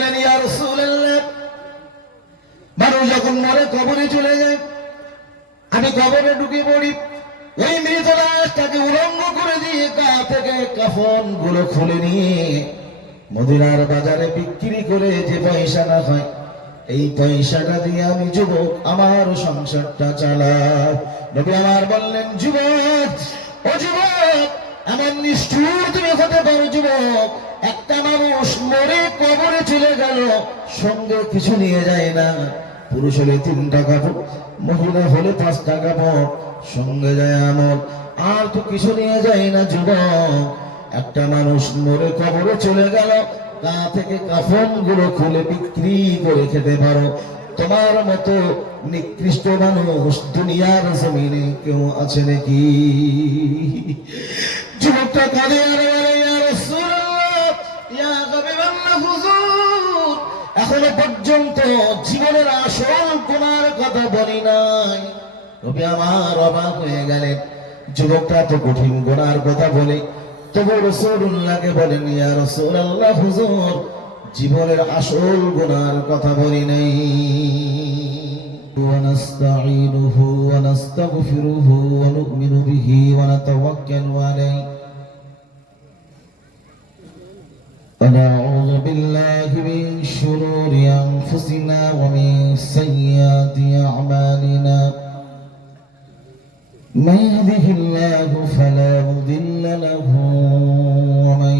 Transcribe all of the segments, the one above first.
বলেন, ইয়া রাসূলুল্লাহ, মানুষ যখন মরে কবরে চলে যায়, আমি কবরে ঢুকে পড়ি, এই মৃত লাশটাকে উলঙ্গ করে দিয়ে গা থেকে কাফন গুলো খুলে নিয়ে মদিনার বাজারে বিক্রি করে যে পয়সা না হয়, এই পয়সাটা দিয়ে আমি যুবক আমার সংসারটা চালাই। নবী আমার বললেন, যুবক, ও যুবক, আমার নিষ্ঠুর তুমি হতে পারো যুবক, একটা মানুষ মরে কবরে চলে গেল, সঙ্গে কিছু নিয়ে যায় না। পুরুষ হলে 3টা কাপড়, মহিলা হলে 5টা কাপড়, সঙ্গে যায় আমল, আর তো কিছু নিয়ে যায় না যুবক। একটা মানুষ মরে কবরে চলে গেল, গা থেকে কাফন গুলো খুলে বিক্রি করে খেতে পারো। তোমার মতো নিকৃষ্ট মানুষ দুনিয়ার জমিনে কেউ আছে নাকি? যুবকটা কাঁদে আর বলে, ইয়া রাসূলুল্লাহ, ইয়া হাবিবাল্লাহ, হুজুর, এখনো পর্যন্ত জীবনের আসল গুনার কথা বলি নাই। নবী আমার অবাক হয়ে গেলেন, যুবকটা তো কঠিন গুনার কথা বলে, তবু রাসূলুল্লাহকে বলেন, ইয়া রাসূলুল্লাহ, হুজুর, জীবনের আসল গুনার কথা বলি নাই। ونستعينه ونستغفره ونؤمن به ونتوكل عليه ونعوذ بالله من شرور أنفسنا ومن سيئات أعمالنا من يهده الله فلا مضل له ومن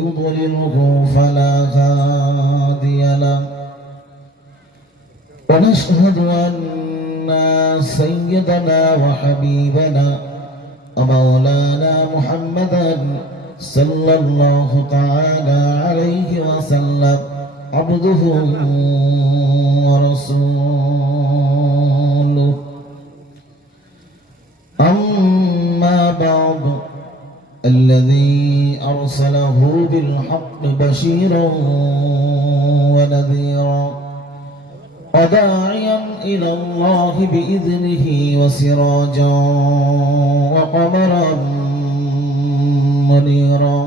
يضلله فلا هادي له ونشهد أن سيدنا وحبيبنا ومولانا محمدا صلى الله تعالى عليه وسلم عبده ورسوله. أما بعد، الذي أرسله بالحق بشيرا ونذيرا وداعيا إلى الله بإذنه وسراجا وقمرا منيرا.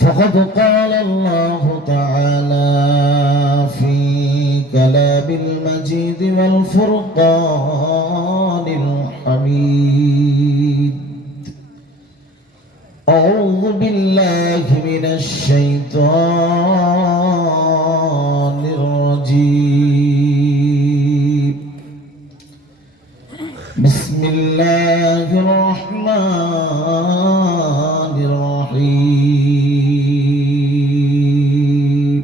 فقد قال الله تعالى في كلام المجيد والفرقان الحميد: أعوذ بالله من الشيطان الرجيم. بسم الله الرحمن الرحيم.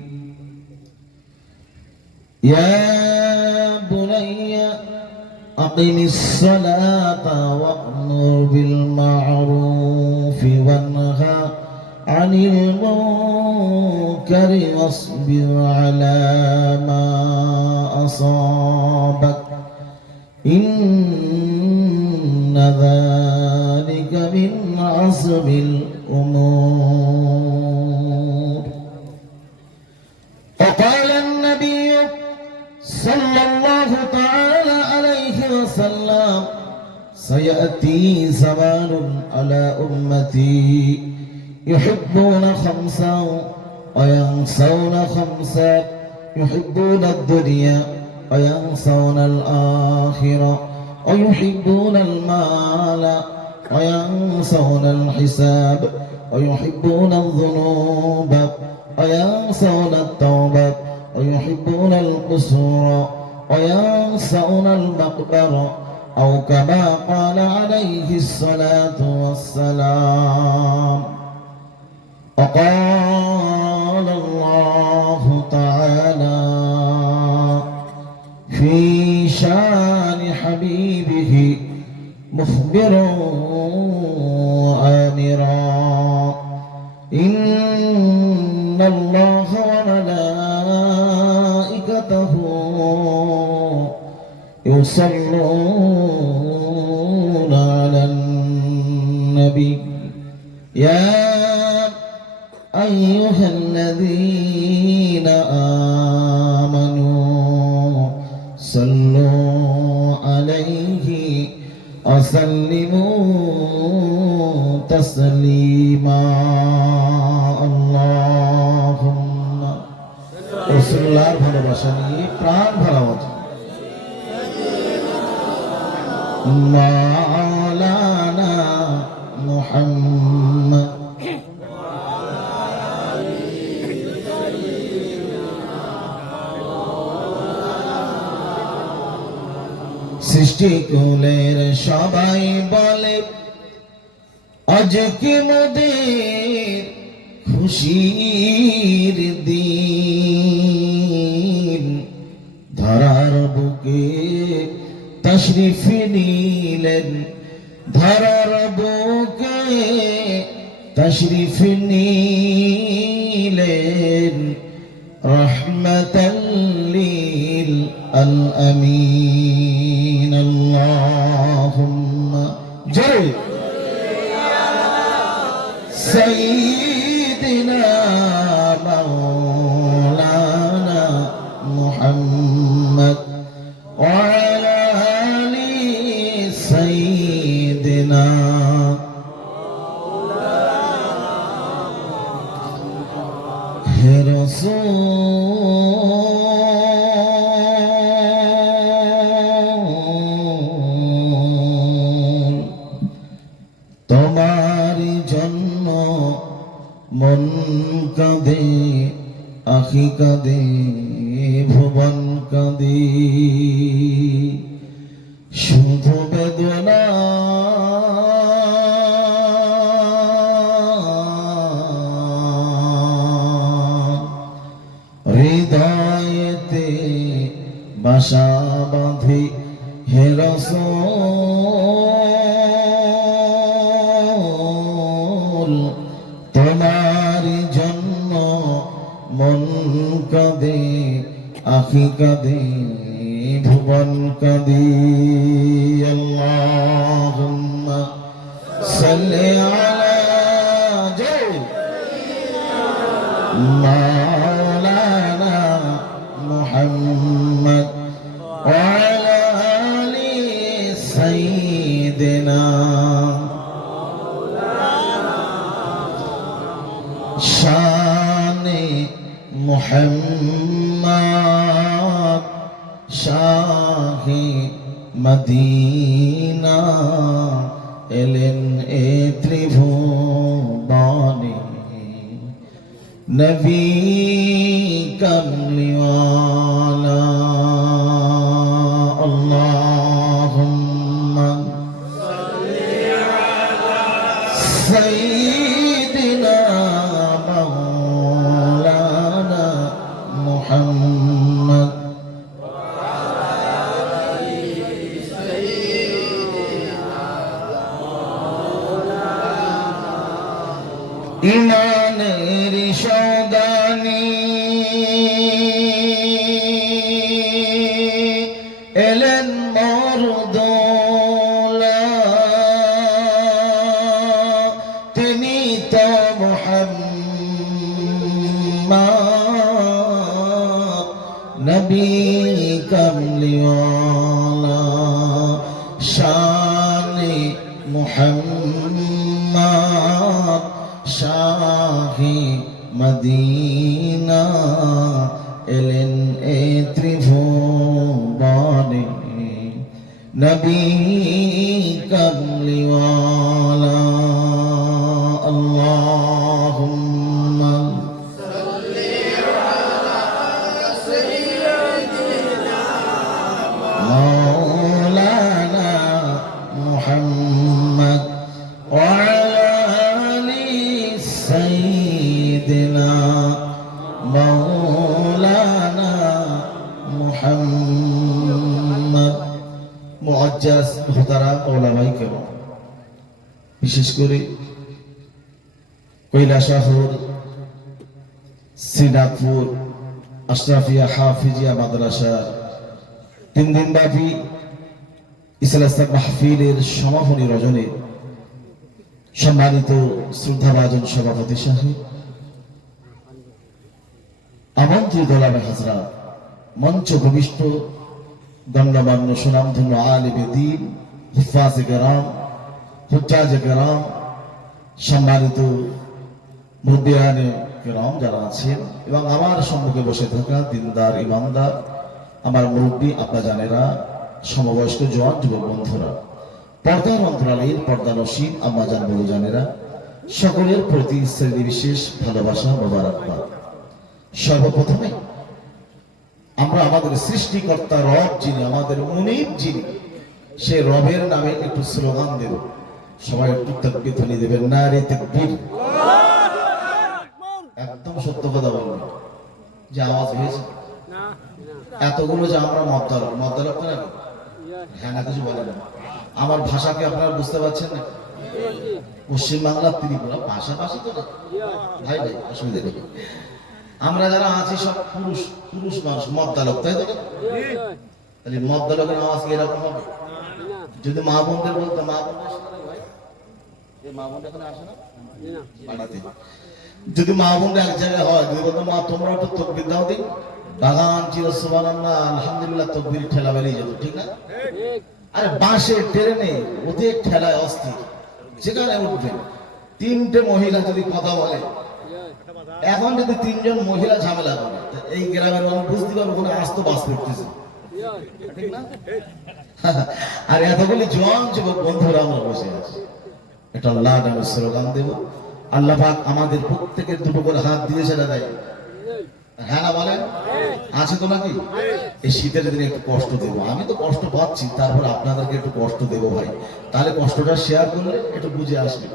يا بني أقم الصلاة وأمر بالمعروف وانهى عن المنكر واصبر على ما أصابك إن ذلك من عزم الأمور. وقال النبي صلى الله تعالى عليه وسلم: سيأتي زمان على أمتي يحبون خمسا وينسون خمسا، يحبون الدنيا وينسون الآخرة، ويحبون المال وينسون الحساب، ويحبون الذنوب وينسون التوبة، ويحبون القصور وينسون المقبرة، أو كما قال عليه الصلاة والسلام. وقال الله تعالى في شان حبيبه مخبرا وآمرا: إن الله وملائكته يصلون على النبي يا أيها الذين آمنوا صلوا عليه وسلموا تسليما. اللهم রাসূলুল্লাহর ভালোবাসা নিয়ে প্রাণ ভরা আছে। মাওলানা মুহাম্মদ সৃষ্টিকুলের সবাই বলে আজকে মোদের খুশির দিন, ধরার বুকে তশরিফ নিলেন, ধরার বুকে তশরিফ নিলেন, রহমাতাল লিল আলামিন। আল্লাহুম্মা জয় সাইয়্যিদিনা মাওলানা মুহাম্মদ ওয়া আলা আলি সাইয়্যিদিনা। হে রাসূল, তোমার জন্য মন কাঁদে, আখি কাঁদে, ভুবন কাঁদে, শুধু বেদনা হৃদয়েতে বাসা বাঁধে। হে রাসূল, তোমার জন্য মন কাঁদে, আখি কাঁদে, ভুবন কাঁদে। আল্লাহুম্মা সাল্লি আলা মাওলানা মুহাম্মদ ওয়া আলা আলি সাইয়্যিদিনা। শানে মুহাম্মদ শাহে মদিনা, এলেন এ ত্রিভুবনে, নবী কামলিওয়ালা। আল্লাহুম্মা সাল্লি আলা সাইয়্যিদিনা মাওলানা মুহাম্মদ ওয়া আলা আলি সাইয়্যিদিনা মাওলানা। ইমানের সৌদানি এলেন মরদোলা, তিনি তো মুহাম্মদ নবী কামলিওয়ালা। শানে মুহাম্মদ শাহে মদিনা, এলেন এ ত্রিভুবনে, নবী কামলিওয়ালা। আল্লাহুম্মা সাল্লি আলা সাইয়্যিদিনা মাওলানা মুহাম্মদ ওয়া আলা আলি সাইয়্যিদিনা মাওলানা মুহাম্মদ। মুআজ্জাজ মুহতারাম ওলামায়ে কেরাম, বিশেষ করে কৈলাসহর, শ্রীনাথপুর আশরাফিয়া হাফিজিয়া মাদ্রাসা 3 দিনব্যাপী ইসলাম মাহফিলের সমাপনী রজনী সম্মানিত শ্রদ্ধাভাজন সভাপতি সাহেব, আমন্ত্রিত ওলামা হাজরাত, মঞ্চ ভূমিষ্ঠ গণ্যমান্য সুনামধন্য আলিমে দ্বীন, হুফাজে কেরাম, হুজ্জাজে কেরাম, সম্মানিত মুরব্বিয়ানে কেরাম যারা আছেন এবং আমার সম্মুখে বসে থাকা দিনদার ইমানদার আমার মুরব্বী আপা জানেরা, সমবয়স্ক জওয়ান যুবক বন্ধুরা, পর্দার অন্তরালীর পর্দানসীন আম্মা জান বড় জানেরা, সকলের প্রতি শ্রেণী বিশেষ ভালোবাসা মোবারকবাদ। সর্বপ্রথমে আমরা আমাদের সৃষ্টিকর্তা রব যিনি, আমাদের মুনিব যিনি, সে রবের নামে একটু স্লোগান দেব। সবাই একটু তাকবীর ধ্বনি দেবেন, নারে তাকবীর। একদম সত্য কথা বলবেন, যে আওয়াজ হয়েছে এতগুলো যে আমরা মদ্দালক না, হ্যাঁ না কিছু বলে না। আমার ভাষাকে আপনারা বুঝতে পারছেন না? পশ্চিম বাংলার ত্রিপুরা পাশাপাশি তো না ভাই, ভাই অসুবিধা নেই। আমরা যারা আছি সব পুরুষ পুরুষ মানুষ, মদ্দালক, তাই তো? তাহলে মদ্দালকের আওয়াজ কি এরকম হবে? যদি মা বোনদের বলতো, মা বোনদের যদি মা বোনরা এক জায়গায় হয়, যদি বলতো মা তোমরা একটু তকবির দাও দিন, বাগান চির সুবহানাল্লাহ আলহামদুলিল্লাহ তকবির ঠেলা বেরিয়ে যেত, ঠিক না? আরে বাসে ট্রেনে ওদের ঠেলায় অস্থির, যেখানে উঠবেন তিনটে মহিলা যদি কথা বলে, এখন যদি তিনজন মহিলা ঝামেলা করে, এই গ্রামের মানুষ বুঝতে পারবো কোনো আস্ত বাস করতেছে, ঠিক না? আর এতগুলি জওয়ান যুবক বন্ধুরা আমরা বসে আছি, এটা আল্লাহ নামের স্লোগান দেব। আল্লাহ পাক আমাদের প্রত্যেকের দুটো করে হাত দিয়েছে না, দেয়? হ্যাঁ না বলেন? আছে তো নাকি? এই শীতের দিনে একটু কষ্ট দেবো, আমি তো কষ্ট পাচ্ছি, তারপর আপনাদেরকে একটু কষ্ট দেবো ভাই, তাহলে কষ্টটা শেয়ার করলে একটু বুঝে আসবে।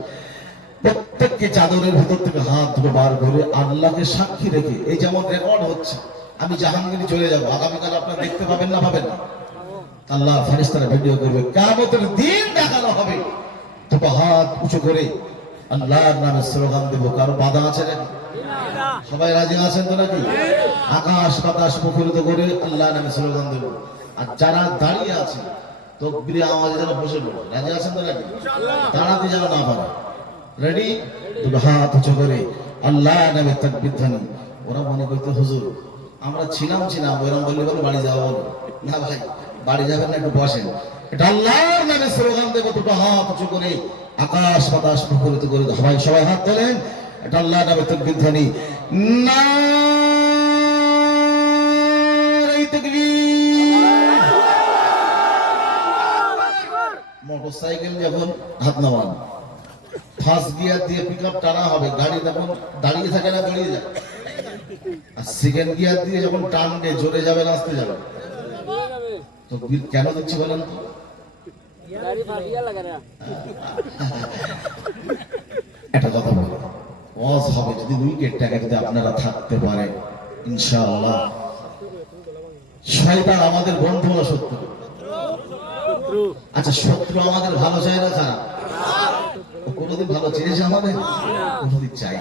প্রত্যেককে চাদরের ভিতর থেকে হাত দুটো বার করে আল্লাহকে সাক্ষী রেখে, এই যেমন রেকর্ড হচ্ছে, আমি জাহাঙ্গীরে চলে যাবো, আগামীকাল আপনারা দেখতে পাবেন না পাবেন না? আল্লাহ ফেরেশতারা ভিডিও করবে, কিয়ামতের দিন দেখানো হবে, দুটো হাত উঁচু করে আল্লাহর নামে স্লোগান দেবো। কারো বাধা আছে নাকি? সবাই রাজি আছেন তো নাকি? আকাশ বাতাস মুখরিত করে আল্লাহর নামে স্লোগান দেবো। আর যারা দাঁড়িয়ে আছে তাকবীরের আওয়াজে যেন বসে পড়ে, রাজি আছেন তো নাকি? দাঁড়াতে যেন না পারে। রেডি? দুটো হাত উঁচু করে আল্লাহর নামে তাকবীর ধ্বনি। ওরা মনে করতে হুজুর আমরা ছিলাম ওইরকম বললে বলে বাড়ি যাওয়া বলো না ভাই, বাড়ি যাবেন না, একটু বসেন। এটা আল্লাহর নামে স্লোগান দেবো, দুটো হাত উঁচু করে আকাশ বাতাস মুখরিত করে সবাই হাত তোলেন। এটা আল্লাহর নামে তাকবীর ধ্বনি। নারে তাকবীর। মোটরসাইকেল যখন হাত নামান, ফার্স্ট গিয়ার দিয়ে পিকআপ টানা হবে, গাড়ি তখন দাঁড়িয়ে থাকে না, দাঁড়িয়ে যায়। আর সেকেন্ড গিয়ার দিয়ে যখন টানবে, জোরে যাবে না আসতে যাবে? তো কেন দিচ্ছি বলেন তো? একটা কথা বলো, ওয়াজ হবে যদি উইকেটটাকে যদি আপনারা থাকতে পারেন ইনশাআল্লাহ। শয়তান আমাদের বন্ধু না শত্রু? আচ্ছা, শত্রু আমাদের ভালো চায় না খারাপ? কোনদিন ভালো চেয়েছে আমাদের? কোনদিন চাই।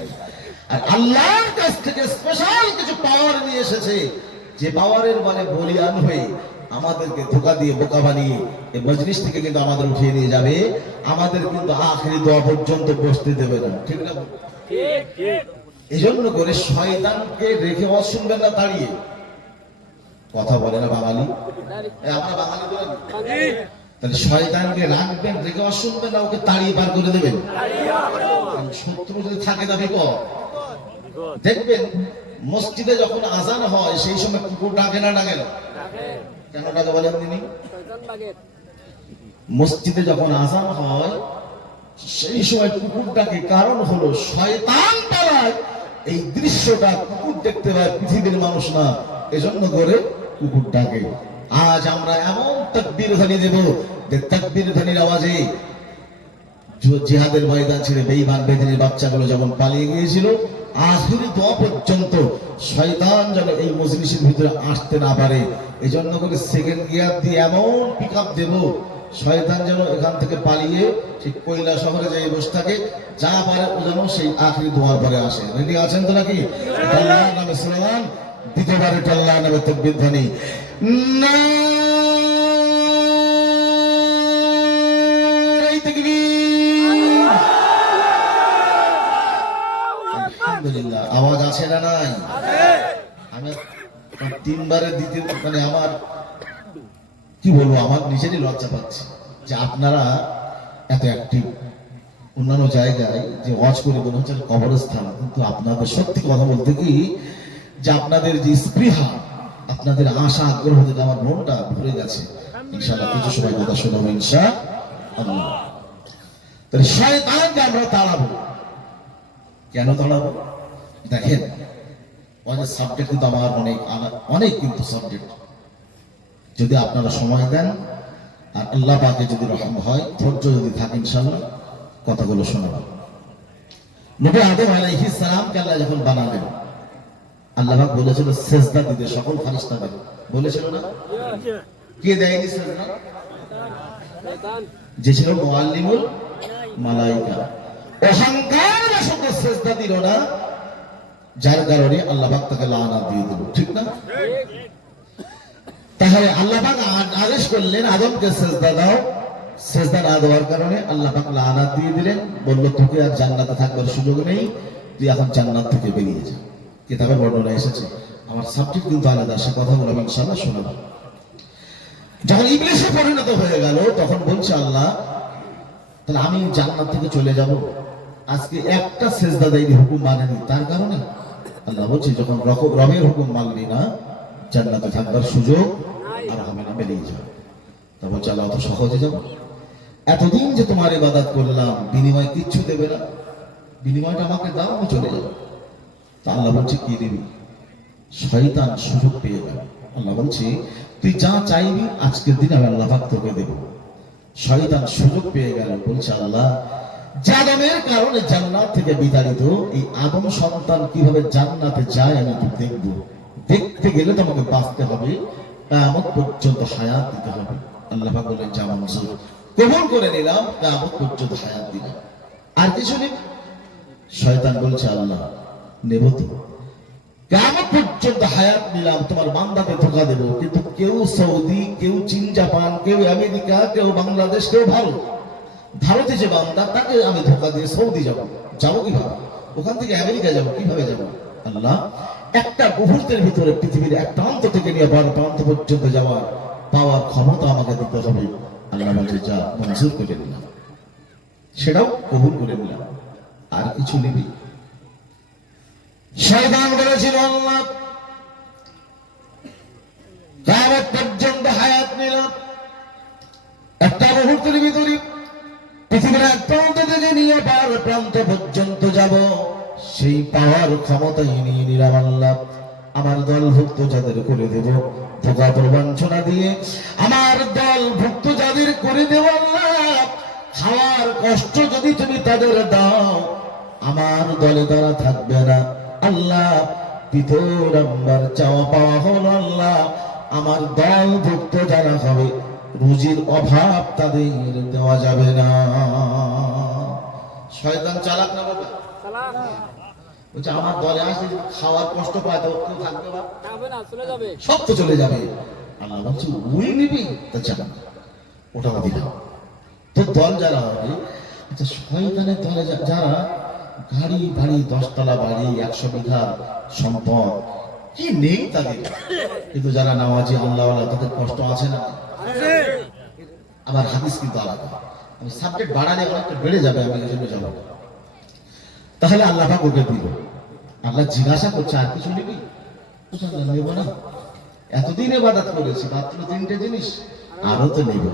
আর আল্লাহর কাছ থেকে স্পেশাল কিছু পাওয়ার নিয়ে এসেছে, যে পাওয়ারের মানে বলিয়ান হয়ে আমাদেরকে ধোঁকা দিয়ে বোকা বানিয়ে এই মজলিস থেকে কিন্তু আমাদের উঠিয়ে নিয়ে যাবে, আমাদের কিন্তু আখেরি দোয়া পর্যন্ত বসতে দেবে না, ঠিক না? এই জন্য করে শয়তানকে রেখে ওয়াজ শুনবেন না দাঁড়িয়ে। কথা বলে না বাঙালি? আমরা বাঙালি তো নাকি? তাহলে শয়তানকে রাখবেন, রেখে ওয়াজ শুনবেন না, ওকে তাড়িয়ে বার করে দেবেন। শত্রু যদি থাকে তা বিপদ। দেখবেন মসজিদে যখন আজান হয় সেই সময় কুকুর ডাকে না, ডাকে না? কেন ডাকে বলেন তিনি? মসজিদে যখন আজান হয় সেই সময় কুকুর ডাকে, কারণ হলো শয়তান পালায়। এই দৃশ্যটা কুকুর দেখতে পায়, পৃথিবীর মানুষ না, এজন্য করে কুকুর ডাকে। আজ আমরা এমন তাকবীর ধ্বনি দেব যে তাকবীর ধ্বনির আওয়াজে জিহাদের ময়দান ছেড়ে বেঈমান বেদিনের বাচ্চাগুলো যেমন পালিয়ে গিয়েছিল, আখিরি দোয়া পর্যন্ত শয়তান যেন এই মজলিসের ভিতরে আসতে না পারে। এই জন্য করে সেকেন্ড গিয়ার দিয়ে এমন পিকআপ দেব, শয়তান যেন এখান থেকে পালিয়ে সেই কয়লা শহরে যাই বসে থাকে, যা পারে ও যেন সেই আখিরি দোয়ার পরে আসে। রেডি আছেন তো নাকি? আল্লাহর নামে স্লোগান, দ্বিতীয়বার এটা আল্লাহর নামে তাকবীর ধ্বনি। নারে তাকবীর। আলহামদুলিল্লাহ। আওয়াজ আছে না নাই? আমি তিনবারের দ্বিতীয় মানে আমার কি বলবো, আমার নিজেরই লজ্জা পাচ্ছি যে আপনারা এত অ্যাক্টিভ। অন্যান্য জায়গায় যে ওয়াজ করে মনে হচ্ছে কবরস্থান, কিন্তু আপনাদের সত্যি কথা বলতে কি যে আপনাদের যে স্পৃহা, আপনাদের আশা আগ্রহ থেকে আমার মনটা ভরে গেছে। ইনশাআল্লাহ কিছু সময় কথা শোনাবো ইনশাআল্লাহ। তাহলে শয়তানকে আমরা তাড়াবো। কেন তাড়াবো? দেখেন, অনেক সাবজেক্ট কিন্তু আমার অনেক কিন্তু সাবজেক্ট, যদি আপনারা সময় দেন আর আল্লাহ পাকে যদি রহম হয়, ধৈর্য যদি থাকে, ইনশাআল্লাহ কথাগুলো শোনাবো। নবী আদম আলাইহিস সালামকে আল্লাহ যখন বানালেন, আল্লাহ পাক বলেছিল সেজদা দিতে সকল ফেরেশতাদের, বলেছিল না? কে দেয়নি সেজদা? যে ছিল মুআল্লিমুল মালায়েকা, অহংকার বশত সেজদা দিল না, যার কারণে আল্লাহ পাক তাকে লাআনাত দিয়ে দিল, ঠিক না? তাহলে আল্লাহ পাক আদেশ করলেন আদমকে সেজদা দাও, সেজদা না দেওয়ার কারণে আল্লাহ পাক লাআনাত দিয়ে দিলেন, বলল তোকে আর জান্নাতে থাকবার সুযোগ নেই, তুই এখন জান্নাত থেকে বেরিয়ে যা। কিতাবে বর্ণনা এসেছে। আমার সাবজেক্ট কিন্তু আলাদা, সে কথাগুলো আমি ইনশাআল্লাহ শোনাবো। যখন ইবলিসে পরিণত হয়ে গেল, তখন বলছে আল্লাহ, তাহলে আমি জান্নাত থেকে চলে যাব, আজকে একটা সেজদা দেয়নি, হুকুম মানেনি, তার কারণে আল্লাহ বলছে যখন রবের হুকুম মানলি না, জান্নাতে থাকবার সুযোগ আর হবে না, বেরিয়ে যাবে। তা বলছে আল্লাহ অত সহজে যাব? এতদিন যে তোমার ইবাদত করলাম, বিনিময় কিচ্ছু দেবে না? বিনিময়টা আমাকে দাও, আমি চলে যাব। তা আল্লাহ বলছে কি দিবি? শয়তান সুযোগ পেয়ে গেল। আল্লাহ বলছে তুই যা চাইবি আজকের দিন আমি আল্লাহ পাক তোকে দেব। শয়তান সুযোগ পেয়ে গেল, বলছে আল্লাহ, আদমের কারণে জান্নাত থেকে বিতাড়িত এই আদম সন্তান কিভাবে জান্নাতে যায় আমি একটু দেখব। দেখতে গেলে তোমাকে বাঁচতে হবে, কিয়ামত পর্যন্ত হায়াত দিতে হবে। আল্লাহ পাক বললেন যা মনজুর, কবুল করে নিলাম, কিয়ামত পর্যন্ত হায়াত দিলাম, আর কিছু নেই। শয়তান বলছে আল্লাহ নেব তো, কিয়ামত পর্যন্ত হায়াত নিলাম, তোমার বান্দাকে ধোঁকা দেব, কিন্তু কেউ সৌদি, কেউ চীন জাপান, কেউ আমেরিকা, কেউ বাংলাদেশ, কেউ ভারত, ভারতে যে বান্দা তাকে আমি ধোঁকা দিয়ে সৌদি যাব, যাবো কিভাবে? ওখান থেকে আমেরিকা যাব, কিভাবে যাব? আল্লাহ একটা মুহূর্তের ভিতরে পৃথিবীর এক প্রান্ত থেকে নিয়ে বড় প্রান্ত পর্যন্ত যাওয়ার পাওয়ার ক্ষমতা আমাকে দিতে হবে। আল্লাহ বলছে যা মঞ্জুর করে নিলাম, সেটাও কবুল করে নিলাম, আর কিছু নিবি? শয়তান বলেছিল আল্লাহ কিয়ামত পর্যন্ত হায়াত নিলাম, একটা মুহূর্তের ভিতরে পৃথিবীর এক প্রান্ত থেকে নিয়ে পাওয়ার প্রান্ত পর্যন্ত যাব, সেই পাওয়ার ক্ষমতাই নিয়ে নিলাম আল্লাহ। আমার দলভুক্ত যাদের করে দেব, ধোঁকা প্রবঞ্চনা দিয়ে আমার দলভুক্ত যাদের করে দেব আল্লাহ, খাওয়ার কষ্ট যদি তুমি তাদের দাও, আমার দলে তারা থাকবে না আল্লাহ। দ্বিতীয় নাম্বার চাওয়া পাওয়া হল আল্লাহ, আমার দলভুক্ত যারা হবে রুজির অভাব তাদের দেওয়া যাবে না। শয়তান চালাক না বাবা? বলছে আমার দলে আসলে খাওয়ার কষ্ট পায়, তো কেউ থাকবে না, চলে যাবে, সব তো চলে যাবে। আল্লাহ বলছে ওই নিবি, তা চালা, ওটা বাদি না। তো দল যারা হবে, আচ্ছা শয়তানের দলে যারা গাড়ি বাড়ি, 10 তলা বাড়ি, 100 বিঘা সম্পদ, কি নেই তাদের, কিন্তু যারা নামাজি আল্লাহওয়ালা তাদের কষ্ট আছে না? আবার হাদিস কিন্তু আলাদা, আমি সাবজেক্ট বাড়ালে অনেকটা বেড়ে যাবে, আমি এই জন্য যাবো। তাহলে আল্লাহ পাক ওকে দিল। আল্লাহ জিজ্ঞাসা করছে আর কিছু নিবি? নেব না, এতদিন ইবাদত করেছি, মাত্র 3টে জিনিস, আরো তো নেব।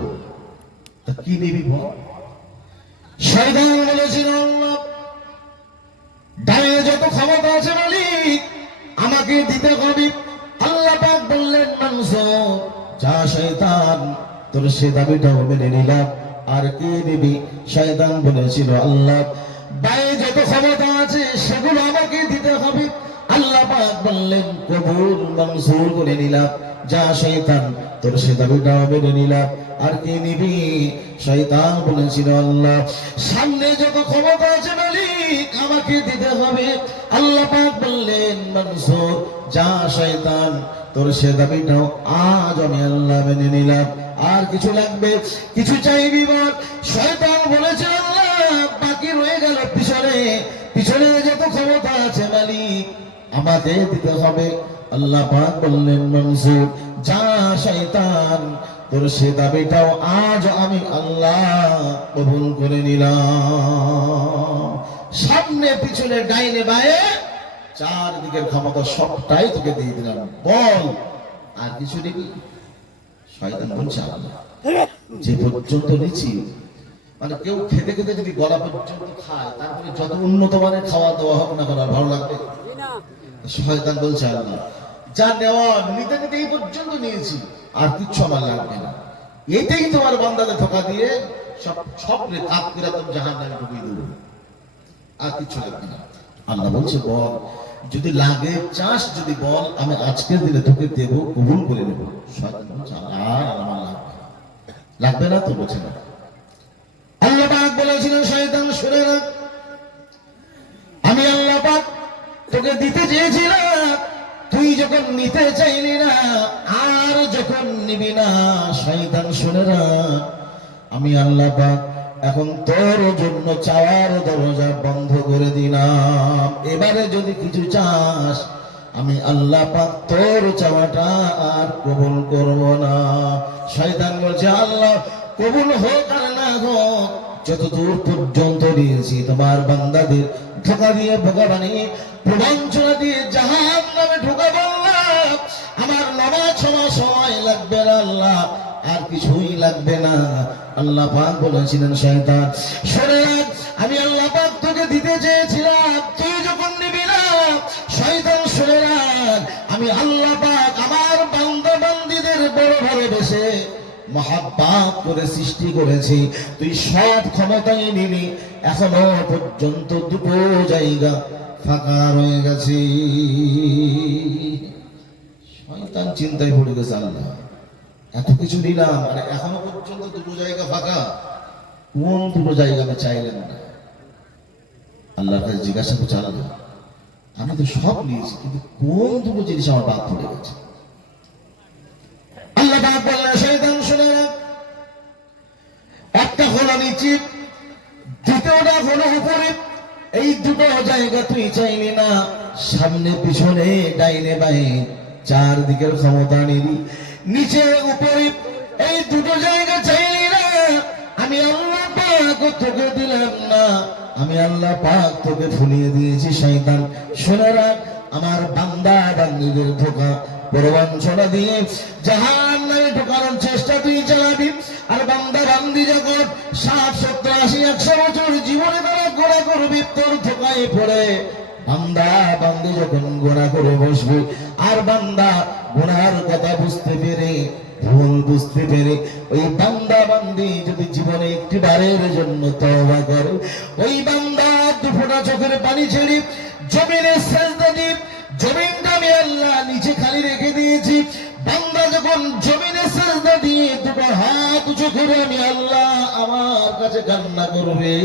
তা কি নিবি বল? শয়তান বলেছিল আল্লাহ ডানে যত ক্ষমতা আছে মালিক আমাকে দিতে হবে। আল্লাহ পাক বললেন মনসুর যা শয়তান, তোর সে দাবিটাও মেনে নিলাম, আর কি নিবি? শয়তান বলেছিল আল্লাহ বায়ে যত ক্ষমতা আছে সেগুলো আমাকে দিতে হবে। আল্লাহ পাক বললেন কবুল, মনসুর করে নিলাম, যা শয়তান তোর সে দাবিটাও মেনে নিলাম, আর কি নিবি? শয়তান বলেছিল আল্লাহ সামনে যত ক্ষমতা আছে মালিক আমাকে দিতে হবে। আল্লাহ পাক বললেন মনসুর যা শয়তান তোর সে দাবিটাও আজ আমি আল্লাহ মেনে নিলাম, আর কিছু লাগবে? কিছু চাইবি বল? শয়তান বলেছে আল্লাহ বাকি রয়ে গেল পিছনে, পিছনে যত ক্ষমতা আছে মালিক আমাকে দিতে হবে। আল্লাহ পাক বললেন মনসুর যা শয়তান তোর সে দাবিটাও আজ আমি আল্লাহ কবুল করে নিলাম। সামনে পিছনে ডাইনে বায়ে চারদিকের ক্ষমতা সবটাই তোকে দিয়ে দিলাম, বল আর কিছু নিবি? শয়তান বলছে আল্লাহ যে পর্যন্ত নিচ্ছি, মানে কেউ খেতে খেতে যদি গলা পর্যন্ত খায়, তারপরে যত উন্নত মানের খাওয়া দাওয়া হোক না কেন ভালো লাগবে? শয়তান বলছে আল্লাহ যা নেওয়া নিতে নিতে এই পর্যন্ত নিয়েছি, আর কিচ্ছু আমার লাগবে না। এতেই তোমার বান্দাকে ধোঁকা দিয়ে সব স্বপ্নে কাপ করে তুমি জাহান্নামে ঢুকিয়ে দেবো, আর কিচ্ছু লাগবে না। আল্লাহ বলছে বল, যদি লাগে চাস যদি বল, আমি আজকের দিনে তোকে দেব, কবুল করে নেব। শয়তান বলছে আর আমার লাগবে না তো, বলছে না। আল্লাহ পাক বলেছিলেন শয়তান শুনে রাখ, আমি আল্লাহ পাক তোকে দিতে চেয়েছিলাম, তুই যখন নিতে চাইলি না আর যখন নিবি না, শয়তান শুনে রাখ, আমি আল্লাহ পাক এখন তোর জন্য চাওয়ার দরজা বন্ধ করে দিলাম। এবারে যদি কিছু চাস, আমি আল্লাহ পাক তোর চাওয়াটা আর কবুল করব না। শয়তান বলছে আল্লাহ কবুল হোক আর না হোক, যত দূর পর্যন্ত দিয়েছি তোমার বান্দাদের ধোঁকা দিয়ে বোকা বানিয়ে প্রবঞ্চনা দিয়ে জাহান্নামে ঢোকাবো আল্লাহ, আমার নামাজ সময় লাগবে না আল্লাহ, আর কিছুই লাগবে না। আল্লাহ পাক বলেছিলেন শয়তান শুনে রাখ, আমি আল্লাহ পাক তোকে দিতে চেয়েছিলাম, তুই যখন নিবি না, শয়তান শুনে রাখ, আমি আল্লাহ পাক আমার বান্দা বান্দীদের বড় ভালোবেসে মহাব্বত করে সৃষ্টি করেছি, তুই সব ক্ষমতাই নিলি, এখনো পর্যন্ত দুটো জায়গা ফাঁকা রয়ে গেছে। শয়তান চিন্তায় পড়ে গেছে, আল্লাহ এত কিছু নিলাম আর এখনো পর্যন্ত দুটো জায়গা ফাঁকা, কোন দুটো জায়গা আমি চাইলেন না? আল্লাহর কাছে জিজ্ঞাসা করছে আল্লাহ আমি তো সব নিয়েছি, কিন্তু কোন দুটো জিনিস আমার বাদ পড়ে গেছে? আল্লাহ পাক বললেন শয়তান শুনে রাখ, একটা হলো নিচে, দ্বিতীয়টা হলো উপরে, এই দুটো জায়গা তুই চাইলি না, সামনে পিছনে ডাইনে বাঁয়ে চারদিকের ক্ষমতা নিলি, নিচে উপরে এই দুটো জায়গা চাইলি না, আমি আল্লাহ পাক তোকে দিলাম না, আমি আল্লাহ পাক তোকে ফুলিয়ে দিয়েছি। শয়তান শুনে রাখ, আমার বান্দা বান্দীদের ধোঁকা প্রবঞ্চনা দিয়ে জাহান্নামে ঢোকানোর চেষ্টা তুই চালাবি, আর বান্দা বান্দি যখন 60, 70, 80, 100 বছর জীবনে তারা গোড়া করবি তোর ধোঁকায় পড়ে, বান্দা বান্দি যখন গোনা করে বসবে, আর বান্দা গোনার কথা বুঝতে পেরে ভুল বুঝতে পেরে ওই বান্দা বান্দি যদি জীবনে একটি বারের জন্য তওবা করে, ওই বান্দা দুফোঁটা চোখের পানি ছেড়ে জমিনে সেজদা দিয়ে, জমিনটা আমি আল্লাহ নিচে খালি রেখে দিয়েছি, বান্দা যখন জমিনে সেজদা দিয়ে দুটো হাত উঁচু করে আমি আল্লাহ আমার কাছে কান্না করবে,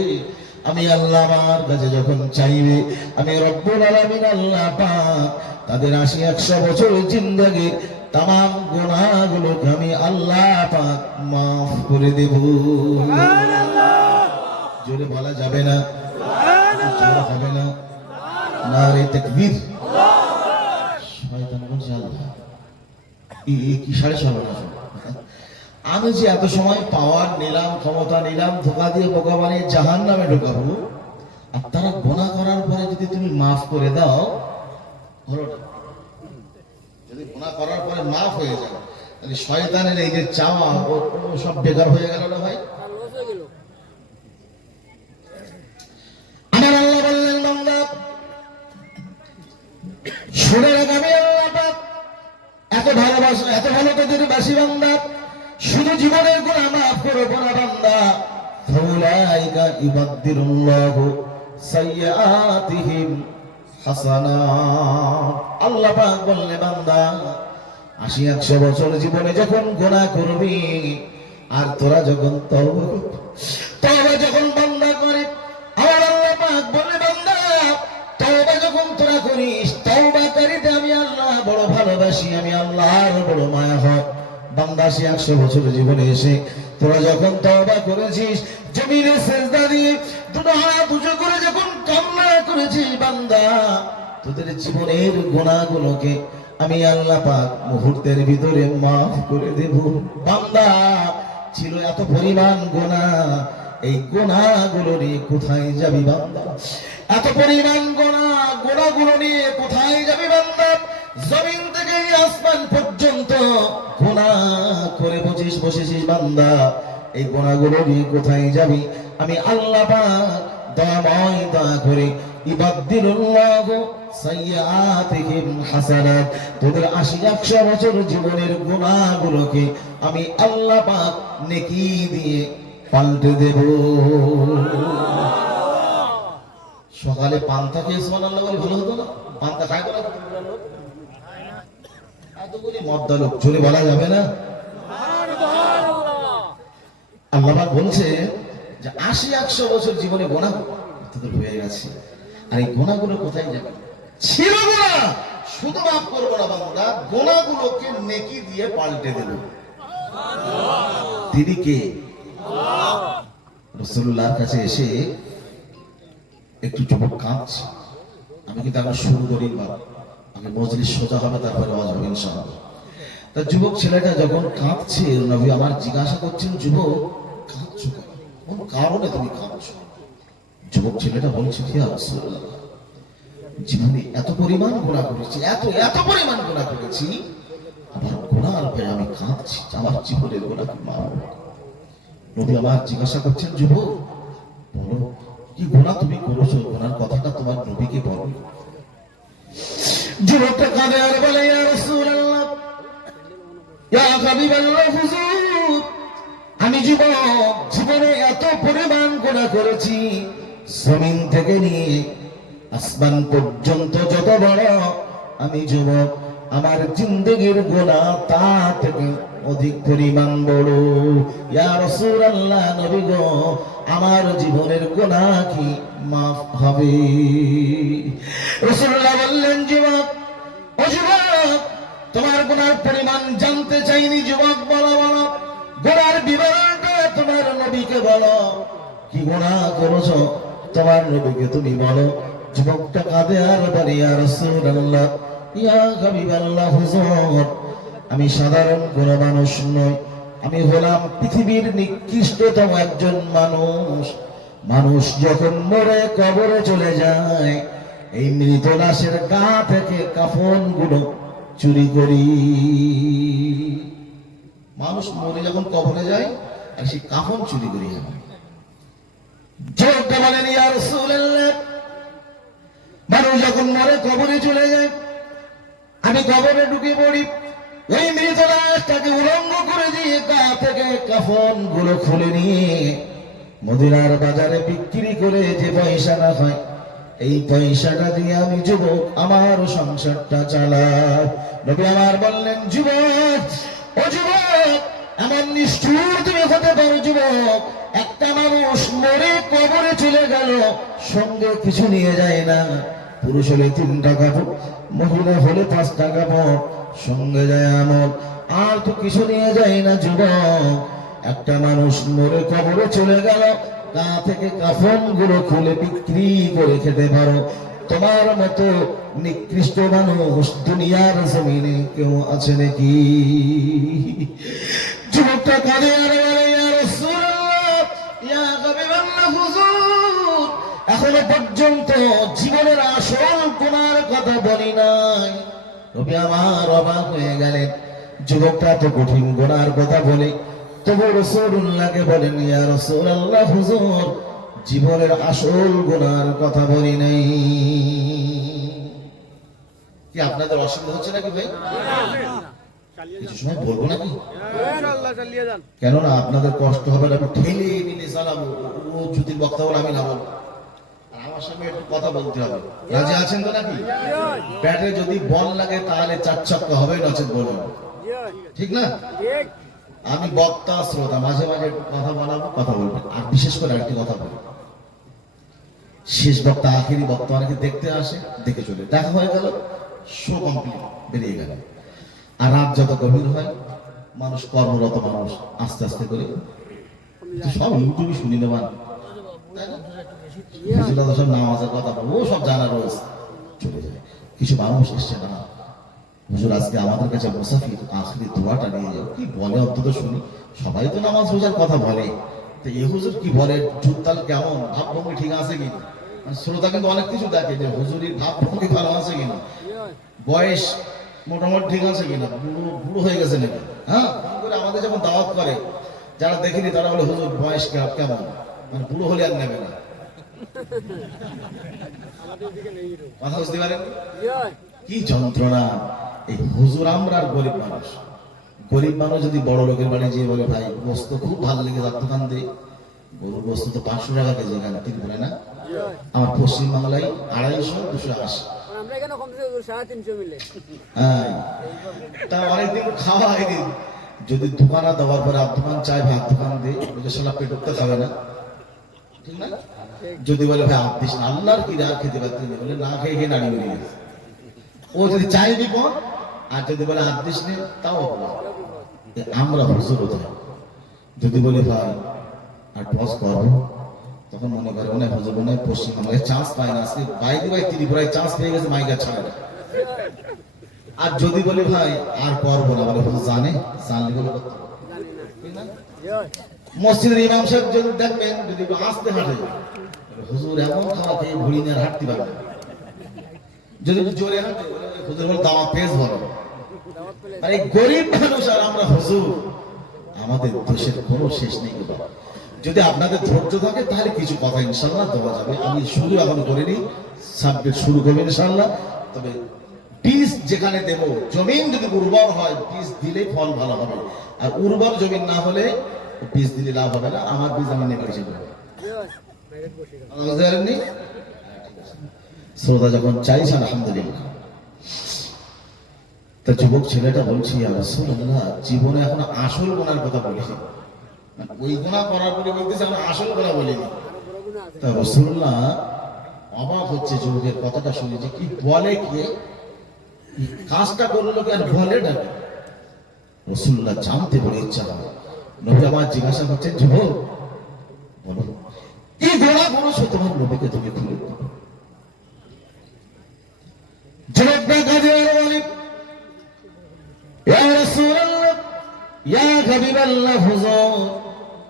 আমি আল্লাহ আমার কাছে যখন চাইবে, আমি রব্বুল আলামিন আল্লাহ পাক তাদের 80, 100 বছর জিন্দেগীর তাম গুনাহগুলোকে আমি আল্লাহ পাক মাফ করে দেব। জোরে বলা যাবে না, জোরে হবে না, নারে তাকবীর। শয়তান বলছে আল্লাহ কি সাড়ে সর্বনাশ, আমি যে এত সময় পাওয়ার নিলাম, ক্ষমতা নিলাম, ধোঁকা দিয়ে বোকা বানিয়ে জাহান্নামে ঢোকাবো, আর তারা গুনাহ করার পরে যদি তুমি মাফ করে দাও, হলোটা যদি গুনাহ করার পরে মাফ হয়ে যায়, তাহলে শয়তানের এই যে চাওয়া ও সব বেকার হয়ে গেল না ভাই? আমার আল্লাহ বললেন বান্দা শুনে রাখ, আমি আল্লাহ পাক এত ভালোবাসা, এত ভালো তোদের বাসি বান্দা, শুধু জীবনের গুনাহ মাফ করবো না বান্দা, ফাউলাইকা ইউবাদদিলুল্লাহু সাইয়্যাতিহিম হাসানাত। আল্লাহ পাক বললেন বান্দা 80, 100 বছর জীবনে যখন গুনাহ করবি, আর তোরা যখন তওবা যখন বান্দা করে, আমার আল্লাহ পাক বলে বান্দা তওবা যখন তোরা করিস, তওবাকারীতে আমি আল্লাহ বড় ভালোবাসি, আমি আল্লাহর বড় মায়া হয়। বান্দা 80, 100 বছর জীবনে এসে তোরা যখন তওবা করেছিস, জমিনে সেজদা দিয়ে দুটো হাত উঁচু করে যখন কান্না করেছিস, বান্দা তোদের জীবনের গুনাহগুলোকে আমি আল্লাহ পাক মুহূর্তের ভিতরে মাফ করে দেব। বান্দা ছিল এত পরিমাণ গুনাহ, এই গুনাহগুলো নিয়ে কোথায় যাবি বান্দা? এত পরিমাণ গুনাহগুলো নিয়ে কোথায় যাবি বান্দা? জমিন থেকে আসমান পর্যন্ত গুনাহ করে বসেছিস বান্দা, এই গুনাহগুলো নিয়ে কোথায় যাবি? আমি আল্লাহ পাক দয়াময় দয়া করে ইবাদদিলুল্লাহু সাইয়্যাতিহিম হাসানাত, তোদের ৮০-১০০ বছর জীবনের গুনাহগুলোকে আমি আল্লাহ পাক নেকি দিয়ে পাল্টে দেব। সকালে পান্তা খেয়ে সুবহানাল্লাহ বলে ভালো হতো না? পান্তা খায় না এতগুলি মদ্দা লোক, জোরে বলা যাবে না? আল্লাহ পাক বলছে যে ৮০-১০০ বছর জীবনে গুনাহ তোদের হয়ে গেছে, আর এই গুনাহগুলো কোথায় যাবে? ছিল গুনাহ, শুধু মাফ করবো না বান্দা, গুনাহগুলোকে নেকি দিয়ে পাল্টে দেব। তিনি কে? রাসূলুল্লাহর কাছে এসে একটু যুবক কাঁদছে। আমি কিন্তু আবার শুরু করি বা আগে মজলিস সোজা হবে, তারপরে আওয়াজ হবে ইনশাআল্লাহ। তা যুবক ছেলেটা যখন কাঁদছে, নবী আমার জিজ্ঞাসা করছেন, যুবক কাঁদছো কেন? কোন কারণে তুমি কাঁদছো? যুবক ছেলেটা বলছে, ইয়া রাসূলুল্লাহ, জীবনে এত পরিমাণ গুনাহ করেছি, এত পরিমাণ গুনাহ করেছি, আমার গুনাহর ভয়ে আমি কাঁদছি, আমার জীবনের গুনাহ মাফ। নবী আমার জিজ্ঞাসা করছেন, যুবক বলো কি গুনাহ তুমি করেছো? গুনাহর কথাটা তোমার নবীকে বলো। যুবকটা কাঁদে আর বলে, ইয়া রাসূলুল্লাহ, ইয়া হাবিবাল্লাহ, হুজুর, আমি জীবনে এত পরিমাণ গুনাহ করেছি, জমিন থেকে নিয়ে আসমান পর্যন্ত যত বড় আমি যুবক, আমার জিন্দেগির গুনাহ তা থেকে অধিক পরিমাণ বড়। ইয়া রাসূলুল্লাহ, নবী গো, আমার জীবনের গুনাহ কি মাফ হবে? রাসূলুল্লাহ বললেন, যুবক, ও যুবক, তোমার গুনার পরিমাণ জানতে চাইনি যুবক, বলো গুনার বিবরণটা তোমার নবীকে বলো, কি গুনাহ করেছো তোমার নবীকে তুমি বলো। যুবকটা কাঁদে আর বলে, ইয়া রাসূলুল্লাহ, ইয়া হাবিবাল্লাহ, হুজুর, আমি সাধারণ কোন মানুষ নই, আমি হলাম পৃথিবীর নিকৃষ্টতম একজন মানুষ। মানুষ যখন মরে কবরে চলে যায়, এই মৃত লাশের গা থেকে কাফনগুলো চুরি করি। মানুষ মরে যখন কবরে যায়, আর সেই কাফন চুরি করি আমি। যুবকটা বলেন, ইয়া রাসূলুল্লাহ, মানুষ যখন মরে কবরে চলে যায়, আমি কবরে ঢুকে পড়ি, ওই মৃত লাশটাকে উলঙ্গ করে দিয়ে গা থেকে কাফন গুলো খুলে নিয়ে মদিনার বাজারে বিক্রি করে যে পয়সা না হয়, এই পয়সাটা দিয়ে আমি যুবক আমার সংসারটা চালাই। নবী আমার বললেন, যুবক, ও যুবক, এমন নিষ্ঠুর তুমি হতে পারো যুবক? একটা মানুষ মরে কবরে চলে গেল, সঙ্গে কিছু নিয়ে যায় না। পুরুষ হলে 3টা কাপড়, মহিলা হলে 5টা কাপড়, সঙ্গে যায় আমল, আর তো কিছু নিয়ে যায় না যুবক। একটা মানুষ মরে কবরে চলে গেল, গা থেকে কাফন গুলো খুলে বিক্রি করে খেতে পারো। তোমার মতো নিকৃষ্ট মানুষ দুনিয়ার জমিনে কেউ আছে নাকি? যুবকটা কাঁদে আর বলে, ইয়া রাসূলুল্লাহ, ইয়া হাবিবাল্লাহ, হুজুর, এখনো পর্যন্ত জীবনের আসল গুনার কথা বলি নাই। নবী আমার অবাক হয়ে গেলেন, যুবকটা তো কঠিন গুনার কথা বলে, তবু রাসূলুল্লাহকে বলেন, ইয়া রাসূলুল্লাহ, হুজুর, জীবনের আসল গুনার কথা বলি নাই। কি আপনাদের অসুবিধা হচ্ছে নাকি ভাই? কিছু সময় বলবো নাকি? কেননা আপনাদের কষ্ট হবে না, ঠেলে নিলে চালাবো, ও জ্যোতির বক্তা বলে আমি না বলবো, আমার সঙ্গে একটু কথা বলতে হবে। রাজি আছেন তো নাকি? ব্যাটে যদি বল লাগে তাহলে 4 ছক্কা হবে, নচেত বলবো, ঠিক না? আমি বক্তা শ্রোতা, মাঝে মাঝে একটু কথা বলাবো, কথা বলবো। আর বিশেষ করে আরেকটি কথা বলবো, শেষ বক্তা আখেরি বক্তা অনেকে দেখতে আসে, দেখে চলে, দেখা হয়ে গেল, শো কমপ্লিট, বেরিয়ে গেল। আর রাত যত গভীর হয়, মানুষ কর্মরত মানুষ আস্তে আস্তে করে সব ইউটিউবে শুনি নেওয়ান, সব নামাজের কথা বলবো, সব জানা রয়েছে, চলে যায়। কিছু মানুষ এসছে না, হুজুর আজকে আমাদের কাছে মুসাফির আখরি দোয়াটা নিয়ে যাও। কি বলে অন্তত শুনি। সবাই তো নামাজ রোজার কথা বলে, তো এই হুজুর কি বলে, চুপতাল কেমন, ভাবভঙ্গি ঠিক আছে কিনা। মানে শ্রোতা কিন্তু অনেক কিছু দেখে যে হুজুরির ভাবভঙ্গি ভালো আছে কিনা, বয়স মোটামুটি ঠিক আছে কিনা, বুড়ো বুড়ো হয়ে গেছে নাকি। হ্যাঁ, ফোন করে আমাদের যখন দাওয়াত করে, যারা দেখেনি তারা বলে হুজুর বয়স কেমন, মানে বুড়ো হলে আর নেবে না। কথা বুঝতে পারেন কি যন্ত্রণা। এই হুজুর আমরা আর গরিব মানুষ। গরিব মানুষ যদি বড় লোকের বাড়ি যেয়ে বলে ভাই গোস্ত খুব ভালো লেগে যার দোকান দিয়ে, গরুর গোস্ত তো 500 টাকা কেজি এখানে ত্রিপুরা না, আমার পশ্চিমবাংলায় 250 280। হ্যাঁ, তা অনেকদিন খাওয়া হয়নি। যদি দোকানা দেওয়ার পরে দোকান চায় ভাত দোকান দিয়ে, সালা পেট উঠতে খাবে না, ঠিক না। যদি বলে ভাই আপ দিস না, আল্লাহর কি আর খেতে পারতেন, বলে না খেয়ে খেয়ে নাড়ি বেরিয়ে গেছে। ও যদি চাই দিব, আর যদি বলে হাত দিস নে তাও আমরা হুজুর হতে। যদি বলি ভাই আর টস করবো, তখন মনে করে মনে হুজুর মনে পশ্চিমবঙ্গে চান্স পায় না, আজকে বাইরে ভাই ত্রিপুরায় চান্স পেয়ে গেছে, মাইকা ছাড়ে না। আর যদি বলি ভাই আর করবো না, বলে হুজুর জানে, জানলে বলে মসজিদের ইমাম সাহেব যদি দেখবেন যদি আসতে হাঁটে, হুজুর এমন খাওয়া খেয়ে ভুড়ি নিয়ে হাঁটতে পারবে। যদি জোরে হাঁটে হুজুর বলে দাওয়া পেশ বলো। মানে গরিব মানুষ আর আমরা হুজুর, আমাদের দেশের কোনো শেষ নেই। যদি আপনাদের ধৈর্য থাকে তাহলে কিছু কথা ইনশাল্লাহ দেওয়া যাবে। আমি শুরু এখন করিনি, সাবজেক্ট শুরু করবো ইনশাল্লাহ। তবে বীজ যেখানে দেব, জমিন যদি উর্বর হয় বীজ দিলে ফল ভালো হবে, আর উর্বর জমিন না হলে বীজ দিলে লাভ হবে না। আমার বীজ আমি নেবে শ্রোতা যখন চাইছে আলহামদুলিল্লাহ। তা যুবক ছেলেটা বলছি রাসূলুল্লাহ জীবনে এখন আসল গুনার কথা বলেছি, ওই গুনাহ করার পরে বলতেছে আমরা আসল গুনাহ বলিনি। তা রাসূলুল্লাহ অবাক হচ্ছে যুবকের কথাটা শুনে, যে কি বলে, কে কাজটা করলো লোকে আর বলে না। রাসূলুল্লাহ জানতে বলে ইচ্ছা হয়। নবী আমার জিজ্ঞাসা করছেন, যুবক বলো কি গোনা করেছো, তোমার নবীকে তুমি খুলে দাও। যুবকরা কাজে বলে ইয়া রাসূলুল্লাহ ইয়া হাবিবাল্লাহ হুজুর,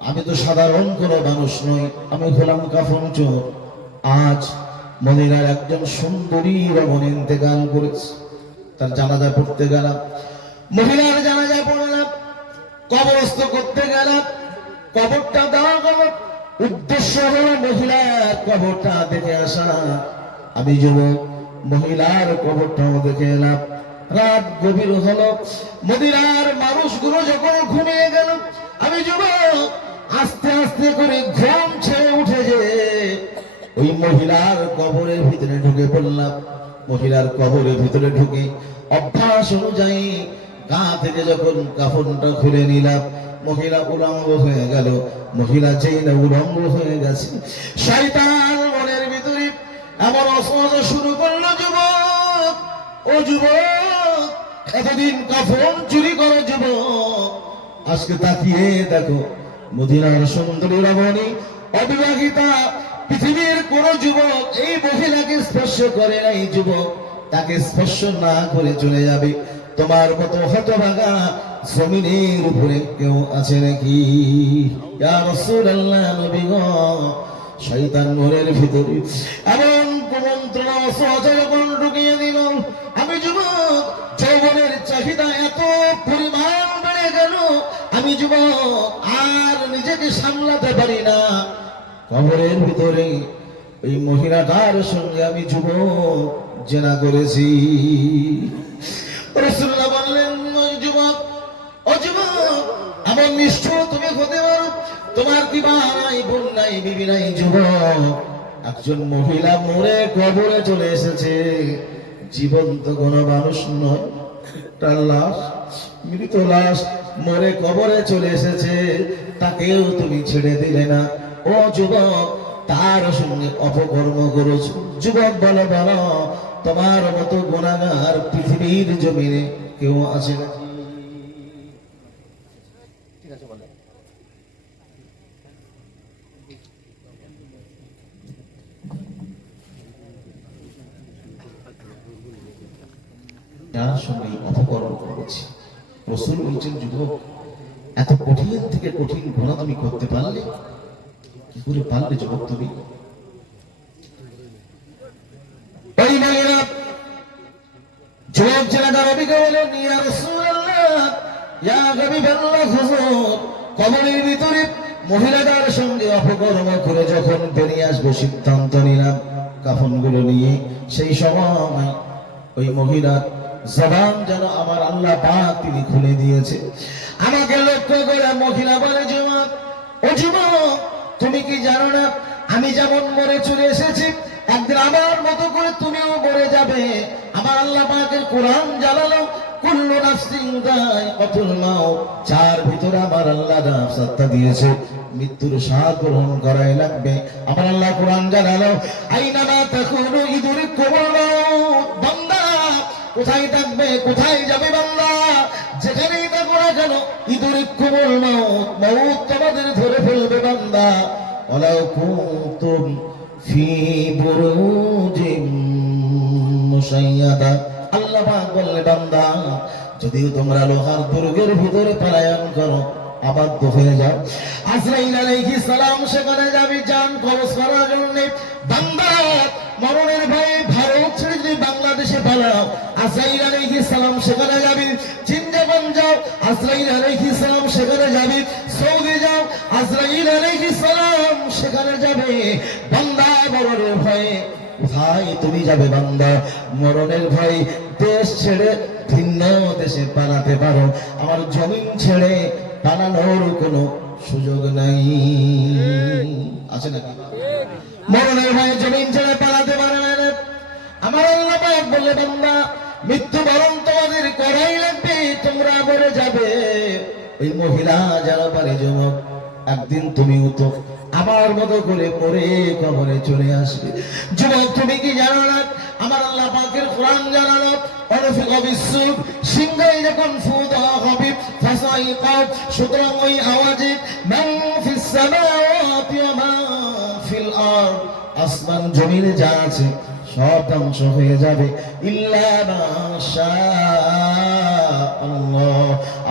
আমি তো সাধারণ কোনো মানুষ নই, আমি হলাম কাফন চোর। আজ মদিনার একজন সুন্দরী রমণী ইন্তেকাল করেছে, তার জানাজা পড়তে গেলাম, মহিলার জানাজা পড়লাম, কবরস্থ করতে গেলাম, কবরটা দেওয়া গেল, উদ্দেশ্য হলো মহিলার কবরটা দেখে আসা। আমি যুবক মহিলার কবরটাও দেখে এলাম। রাত গভীর হলো, মদিনার মানুষগুলো যখন ঘুমিয়ে গেল, আমি যুবক আস্তে আস্তে করে ঘুম ছেড়ে উঠে যে ওই মহিলার কবরের ভিতরে ঢুকে পড়লাম। মহিলার কবরের ভিতরে ঢুকে অভ্যাস অনুযায়ী গা থেকে যখন কাফনটা খুলে নিলাম, মহিলা উলঙ্গ হয়ে গেল। মহিলা যেই না উলঙ্গ হয়ে গেছে, শয়তান মনের ভিতরে এমন অসহ্য শুরু করলো, যুবক ও যুবক এতদিন কাফন চুরি করো যুবক, আজকে তাকিয়ে দেখো মদিনার সুন্দরী রমণী অবিবাহিতা, পৃথিবীর কোন যুবক এই মহিলাকে স্পর্শ করে নাই। যুবক তাকে স্পর্শ না করে চলে যাবে। তোমার মতো হতভাগা জমিনের উপরে কেউ আছে নাকি? ইয়া রাসূলুল্লাহ, নবী গো, শয়তান মনের ভিতরে এমন কুমন্ত্রণা যখন ঢুকিয়ে দিল, আমি যুবক যৌবনের চাহিদা এত পরিমাণ বেড়ে গেল, আমি যুবক আর নিজেকে সামলাতে পারি না। কবরের ভিতরে ওই মহিলাটার সঙ্গে আমি যুবক জেনা করেছি। রাসূলুল্লাহ বললেন, যুবক ও যুবক এমন নিষ্ঠুর তুমি হতে পারো? তোমার কি ভাই বোন নাই, বিবি নাই? যুবক একজন মহিলা মরে কবরে চলে এসেছে, জীবন্ত কোনো মানুষ নয়, তার লাশ, মৃত লাশ মরে কবরে চলে এসেছে, তাকেও তুমি ছেড়ে দিলে না। ও যুবক তার সঙ্গে অপকর্ম করেছো। যুবক বলো বলো, তোমার মতো গুনাহগার পৃথিবীর জমিনে কেউ আছে না? ঠিক আছে বলে যার সঙ্গে করেছি। রাসূল বলছেন, যুবক, এত কঠিন থেকে কঠিন গুনাহ তুমি করতে পারলে? কি করে পারলে যুবক তুমি? ওই মহিলা যুবক ছেলেটা নবীকে বলেন, ইয়া রাসূলুল্লাহ, ইয়া হাবিবাল্লাহ, হুজুর, কবরের ভিতরে মহিলাদের সঙ্গে অপকর্ম করে যখন বেরিয়ে আসবো সিদ্ধান্ত নিলাম কাফনগুলো নিয়ে, সেই সময় ওই মহিলার জবান যেন আমার আল্লাহ পাক তিনি খুলে দিয়েছে। আমাকে লক্ষ্য করে মহিলা বলে, যুবক, ও যুবক, তুমি কি জানো না আমি যেমন মরে চলে এসেছি, একদিন আমার মতো করে তুমিও মরে যাবে। আমার আল্লাহ পাকের কোরআন জানালো, কুল্লু নাফসিন যায়কাতুল মাউত, যার ভিতরে আমার আল্লাহ নাফসাত্তা দিয়েছে, মৃত্যুর স্বাদ গ্রহণ করাই লাগবে। আমার আল্লাহ কোরআন জানালো, আইনামা তাকুনু ইদরিকুমুল মাউত, বান্দা কোথায় থাকবে, কোথায় যাবে বান্দা, যেখানেই থাকো না কেন, ইদরিকুমুল মাউত, মউত তোমাদের ধরে ফেলবে বান্দা। ওয়ালাউ কুনতুম ফি বুরুজিম মুশাইয়াদা, আল্লাহ পাক বললে, বান্দা যদিও তোমরা লোহার দুর্গের ভিতরে পলায়ন করো, আবদ্ধ হয়ে যাও, আজরাইল আলাইহিস সালাম সেখানে যাবে জান কবজ করার জন্য। বান্দা মরণের ভয়ে ভারত ছেড়ে যদি বাংলাদেশে পালাও, আজরাইল আলাইহিস সালাম সেখানে যাবে। চীন যখন যাও, আজরাইল আলাইহিস সালাম সেখানে যাবে। সৌদি যাও, আজরাইল আলাইহিস সালাম সেখানে যাবে। বান্দা মরণের ভয়ে কোথায় তুমি যাবে বান্দা? মরণের ভয় দেশ ছেড়ে ভিন্ন দেশে পালাতে পারো, আমার জমিন ছেড়ে পালানোর কোনো সুযোগ নাই, আছে নাকি? মরণের ভয়ে জমিন ছেড়ে পালাতে পারবে না। আমার আল্লাহ পাক বললে, বান্দা মৃত্যুবরণ তোমাদের করাই লাগবে, তোমরা মরে যাবে। ওই মহিলা যারা পারে, যুবক, একদিন তুমিও তো আমার মতো করে পরে কবরে চলে আসবে। যুবক, তুমি কি জানো না আমার আল্লাহ পাকের কোরআন জানালো, অনফিকা বিসসুর, সিংহায় যখন ফু দেওয়া হবে, ফাসাইকা, সুতরাং ওই আওয়াজে মান ফিস সামাওয়াতি ওয়া মান ফিল আরদ, আসমান জমিনে যা আছে সব ধ্বংস হয়ে যাবে, ইল্লা মা শাআল্লাহ,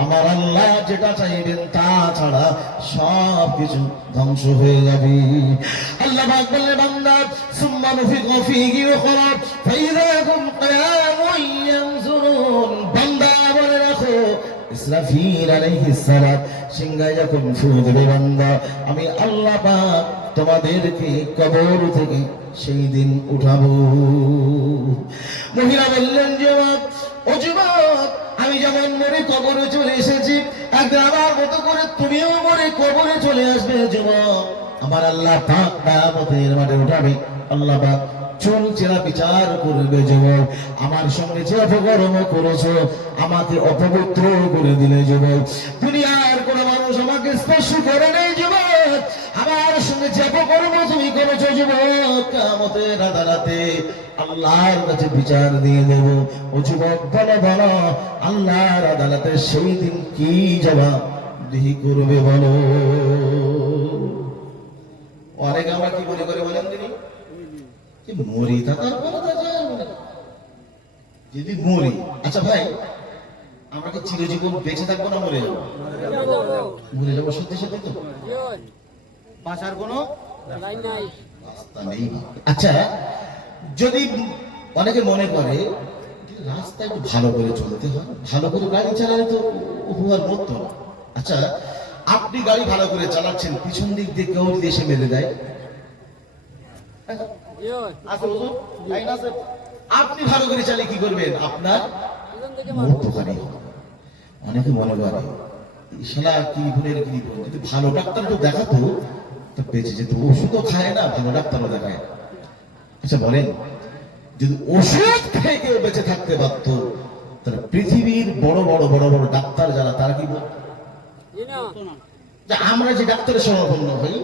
আমার আল্লাহ যেটা চাইবেন তা ছাড়া সব কিছু ধ্বংস হয়ে যাবে। আল্লাহ পাক বললেন, বান্দা সুম্মা নুফিকা ফীহি উখরা ফাইযা হুম কিয়ামুন ইয়ানজুরুন, বান্দা বলে রাখো, ইসরাফিল আলাইহিস সালাম সিংহায় যখন ফু দেবে বান্দা, আমি আল্লাহ পাক তোমাদেরকে কবর থেকে সেই দিন উঠাবো। মহিলা বললেন, যুবক, ও যুবক, আমি যেমন মরে কবরে চলে এসেছি, একদিন আমার মতো করে তুমিও মরে কবরে চলে আসবে। যুবক, আমার আল্লাহ পাক কিয়ামতের মাঠে উঠাবে, আল্লাহ পাক চুল চেরা বিচার করবে। যুবক, আমার সঙ্গে যে অপকর্ম করেছো, আমাকে অপবিত্র করে দিলে। যুবক, দুনিয়ার কোন মানুষ আমাকে স্পর্শ করে নেই। যুবক, আমার সঙ্গে যে অপকর্ম তুমি করেছো, যুবক, কিয়ামতের আদালতে আল্লাহর কাছে বিচার দিয়ে দেব। ও যুবক, বলো বলো, আল্লাহর আদালতে সেই দিন কি জবাবদিহি করবে বলো? অনেক আমরা কি মনে করে বলেন তিনি, মরি থাকার পরে যদি মরি, আচ্ছা ভাই, আমরা কি চিরজীবন বেঁচে থাকবো না মরে যাবো? মরে যাবো সত্যি সত্যি তো, বাঁচার কোনো রাস্তা নেই। আচ্ছা, যদি অনেকে মনে করে রাস্তা একটু ভালো করে চলতে হয়, ভালো করে গাড়ি চালালে তো উপহার মরতো না। আচ্ছা, আপনি গাড়ি ভালো করে চালাচ্ছেন, পিছন দিক দিয়ে কেউ যদি এসে মেরে দেয়, আপনি ভালো করে চালিয়ে কি করবেন? আপনার মৃত্যুকারী। অনেকে মনে করে শালা কি ভুলের কি ভুল, যদি ভালো ডাক্তার তো দেখাতো তো বেঁচে যেত। ওষুধও খায় না, ভালো ডাক্তারও দেখায় না। আচ্ছা বলেন, যদি ওষুধ খেয়ে কেউ বেঁচে থাকতে পারত, তাহলে পৃথিবীর বড় বড় বড় বড় ডাক্তার যারা, তারা কি বলতো? আমরা যে ডাক্তারের শরণাপন্ন হই,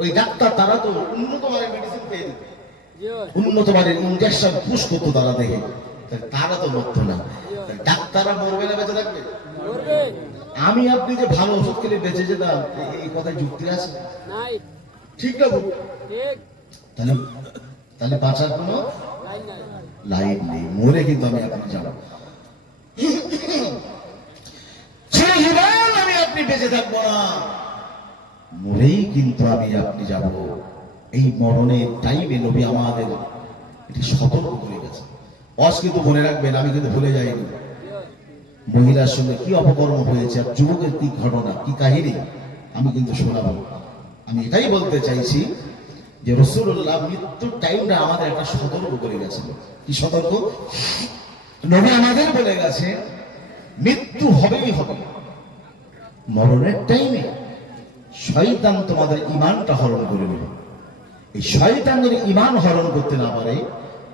ওই ডাক্তার তারা তো উন্নত মানের মেডিসিন পেয়ে দিত, উন্নত মানের ইনজেকশন পুশ করতো তারা দেখে, তারা তো মরতো না। ডাক্তাররা মরবে না বেঁচে থাকবে? আমি আপনি যে ভালো ওষুধ খেলে বেঁচে যেতাম, এই কথায় যুক্তি আছে? ঠিক না? তাহলে তাহলে বাঁচার কোনো লাইন নেই, মরে কিন্তু আমি আপনি যাবো। চিরজীবন আমি আপনি বেঁচে থাকবো না, মরেই কিন্তু আমি আপনি যাব। এই মরণের টাইমে নবী আমাদের এটি সতর্ক করে গেছে। অজ কিন্তু মনে রাখবেন, আমি কিন্তু ভুলে যাইনি। মহিলার সঙ্গে কি অপকর্ম হয়েছে আর যুবকের কি ঘটনা, কি কাহিনী আমি কিন্তু শোনাবো। আমি এটাই বলতে চাইছি যে রাসূলুল্লাহ মৃত্যুর টাইমটা আমাদের একটা সতর্ক করে গেছিল। কি সতর্ক? নবী আমাদের বলে গেছে মৃত্যু হবেই হবে। মরণের টাইমে শয়তান তোমাদের ঈমানটা হরণ করে নেবে। এই শয়তান যদি ঈমান হরণ করতে না পারে,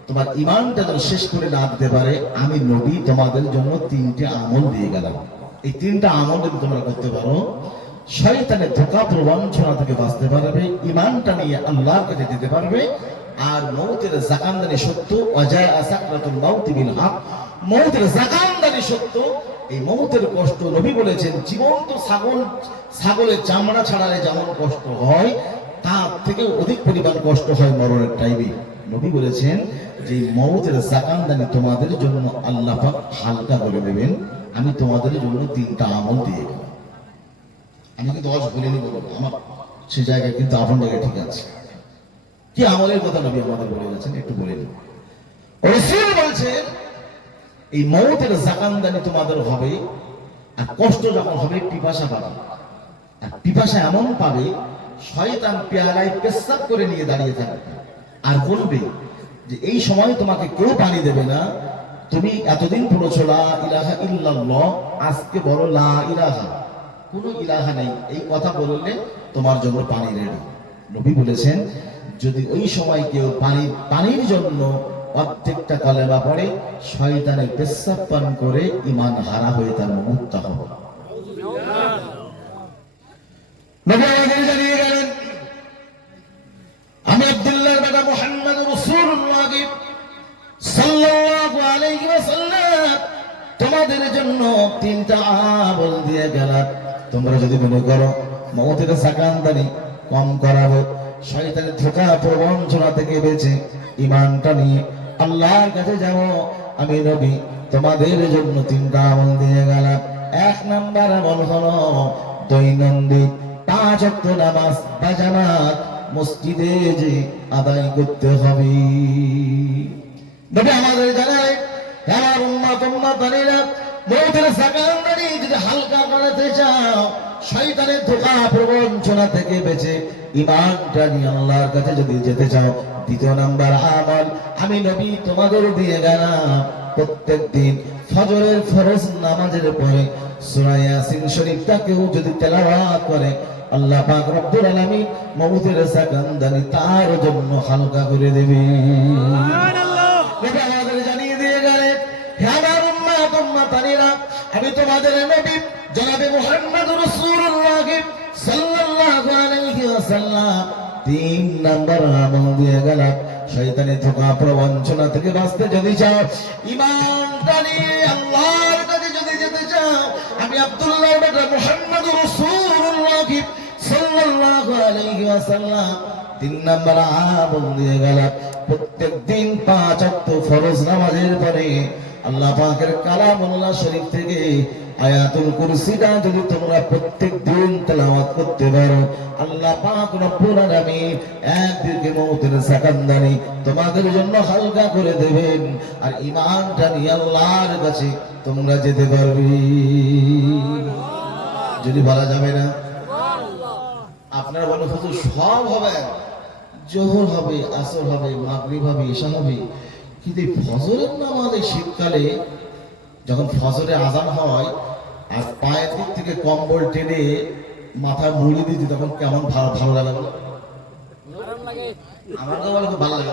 তোমার ঈমানটা যেন শেষ করে না দিতে পারে, আমি নবী তোমাদের জন্য তিনটে আমল দিয়ে গেলাম। এই তিনটা আমল যদি তোমরা করতে পারো, শয়তানের ধোঁকা প্রবঞ্চনা থেকে বাঁচতে পারবে, ঈমানটা নিয়ে আল্লাহর কাছে যেতে পারবে, আর মৌতের জাকানদানি সত্য, ওয়াজায়া সাকরাতুল মাউতি বিল হক, মৌতের জাকানদানি সত্য। এই মৌতের কষ্ট নবী বলেছেন জীবন্ত ছাগলের চামড়া ছাড়ালে যেমন কষ্ট হয়, তার থেকে অধিক পরিমাণ কষ্ট হয় মরণের টাইমে। নবী বলেছেন যে মৌতের জাকানদানি তোমাদের জন্য আল্লাহ পাক হালকা করে দেবেন। আমি তোমাদের জন্য তিনটা আমল দিয়ে গেলাম। আমি কিন্তু আজ বলিনি, বলবো আমার সে জায়গায় কিন্তু আপন জায়গায় ঠিক আছে। কি আমলের কথা নবী আমাদের বলে গেছেন একটু বলে নিন। রাসূল বলছেন এই মৌতের জাকানদানি তোমাদের হবে, আর কষ্ট যখন হবে পিপাসা পাবে। আর পিপাসা এমন পাবে শয়তান পেয়ালায় পেশাব করে নিয়ে দাঁড়িয়ে থাকবে আর বলবে যে এই সময় তোমাকে কেউ পানি দেবে না, তুমি এতদিন পড়েছো লা ইলাহা ইল্লাল্লাহ, আজকে বলো লা ইলাহা, কোনো ইলাহা নেই, এই কথা বললে তোমার জন্য পানি রেডি। নবী বলেছেন যদি ওই সময় কেউ পানির জন্য অর্ধেকটা কালেমা পড়ে, শয়তানের পেশাব পান করে ঈমান হারা হয়ে তার মুক্ত হবে। নবী আমাদের জানিয়ে গেলেন আমি আব্দুল্লাহর বেটা মুহাম্মদ রাসূলুল্লাহ সাল্লাল্লাহু আলাইহি ওয়াসাল্লাম তোমাদের জন্য তিনটা আমল দিয়ে গেলাম। তোমরা যদি মনে করো মৌতের জাকানদানি কম করাবো, শয়তানের ধোঁকা প্রবঞ্চনা থেকে বেঁচে ঈমানটা নিয়ে আল্লাহর কাছে যাব, আমি নবী তোমাদের জন্য তিনটা আমল দিয়ে গেলাম। এক নাম্বার আমল হলো দৈনন্দিন 5 ওয়াক্ত নামাজ বা জামাত মসজিদে যে আদায় করতে হবে। নবী আমাদের জানায় আমার উম্মত-উম্মতানিরা মৌতের জাকানদানি যদি হালকা করাতে চাও, শয়তানের ধোঁকা প্রবঞ্চনা থেকে বেঁচে ঈমানটা নিয়ে আল্লাহর কাছে যদি যেতে চাও, দ্বিতীয় নাম্বার আমল আমি নবী তোমাদের দিয়ে গেলাম প্রত্যেক দিন ফজরের ফরজ নামাজের পরে সূরা ইয়াসিন শরীফটা কেউ যদি তেলাওয়াত করে, আল্লাহ পাক রব্বুল আলামিন মৌতের জাকানদানি তার জন্য হালকা করে দেবে। সুবহানাল্লাহ। নবী আমাদের জানিয়ে দিয়ে গেলেন হে আমার উম্মত-উম্মতানিরা, আমি তোমাদের নবী জনাবে মুহাম্মদ রাসূলুল্লাহ সাল্লাল্লাহু আলাইহি ওয়াসাল্লাম তিন নাম্বার আমল দিয়ে গেলাম। শয়তানের ধোঁকা প্রবঞ্চনা থেকে বাঁচতে যদি চাও, ঈমানটা নিয়ে আল্লাহর কাছে যদি যেতে চাও, আমি আব্দুল্লাহ বেটা মুহাম্মদ রাসূলুল্লাহ সাল্লাল্লাহু আলাইহি ওয়াসাল্লাম তিন নাম্বার আমল দিয়ে গেলাম প্রত্যেক দিন 5 ওয়াক্ত ফরজ নামাজের পরে আল্লাহ পাকের কালামুল্লাহ শরীফ থেকে আয়াতুল কুরসিটা যদি তোমরা প্রত্যেক দিন তেলাওয়াত করতে পারো, আল্লাহ পাক রব্বুল আলামিন একদিকে মৌতের জাকানদানি তোমাদের জন্য হালকা করে দেবেন, আর ঈমানটা নিয়ে আল্লাহর কাছে তোমরা যেতে পারবে। যদি বলা যাবে না আপনারা বলেন হুজুর সব হবে, জোহর হবে, আসর হবে, মাগরিব হবে, ইশা হবে, কিন্তু এই ফজরের নামাজে শীতকালে যখন ফজরে আজান হয় আর পায়ের দিক থেকে কম্বল টেনে মাথা মুড়ি দিতে, তখন কেমন ভালো লাগে বলো? আমার তো বলে খুব ভালো লাগে।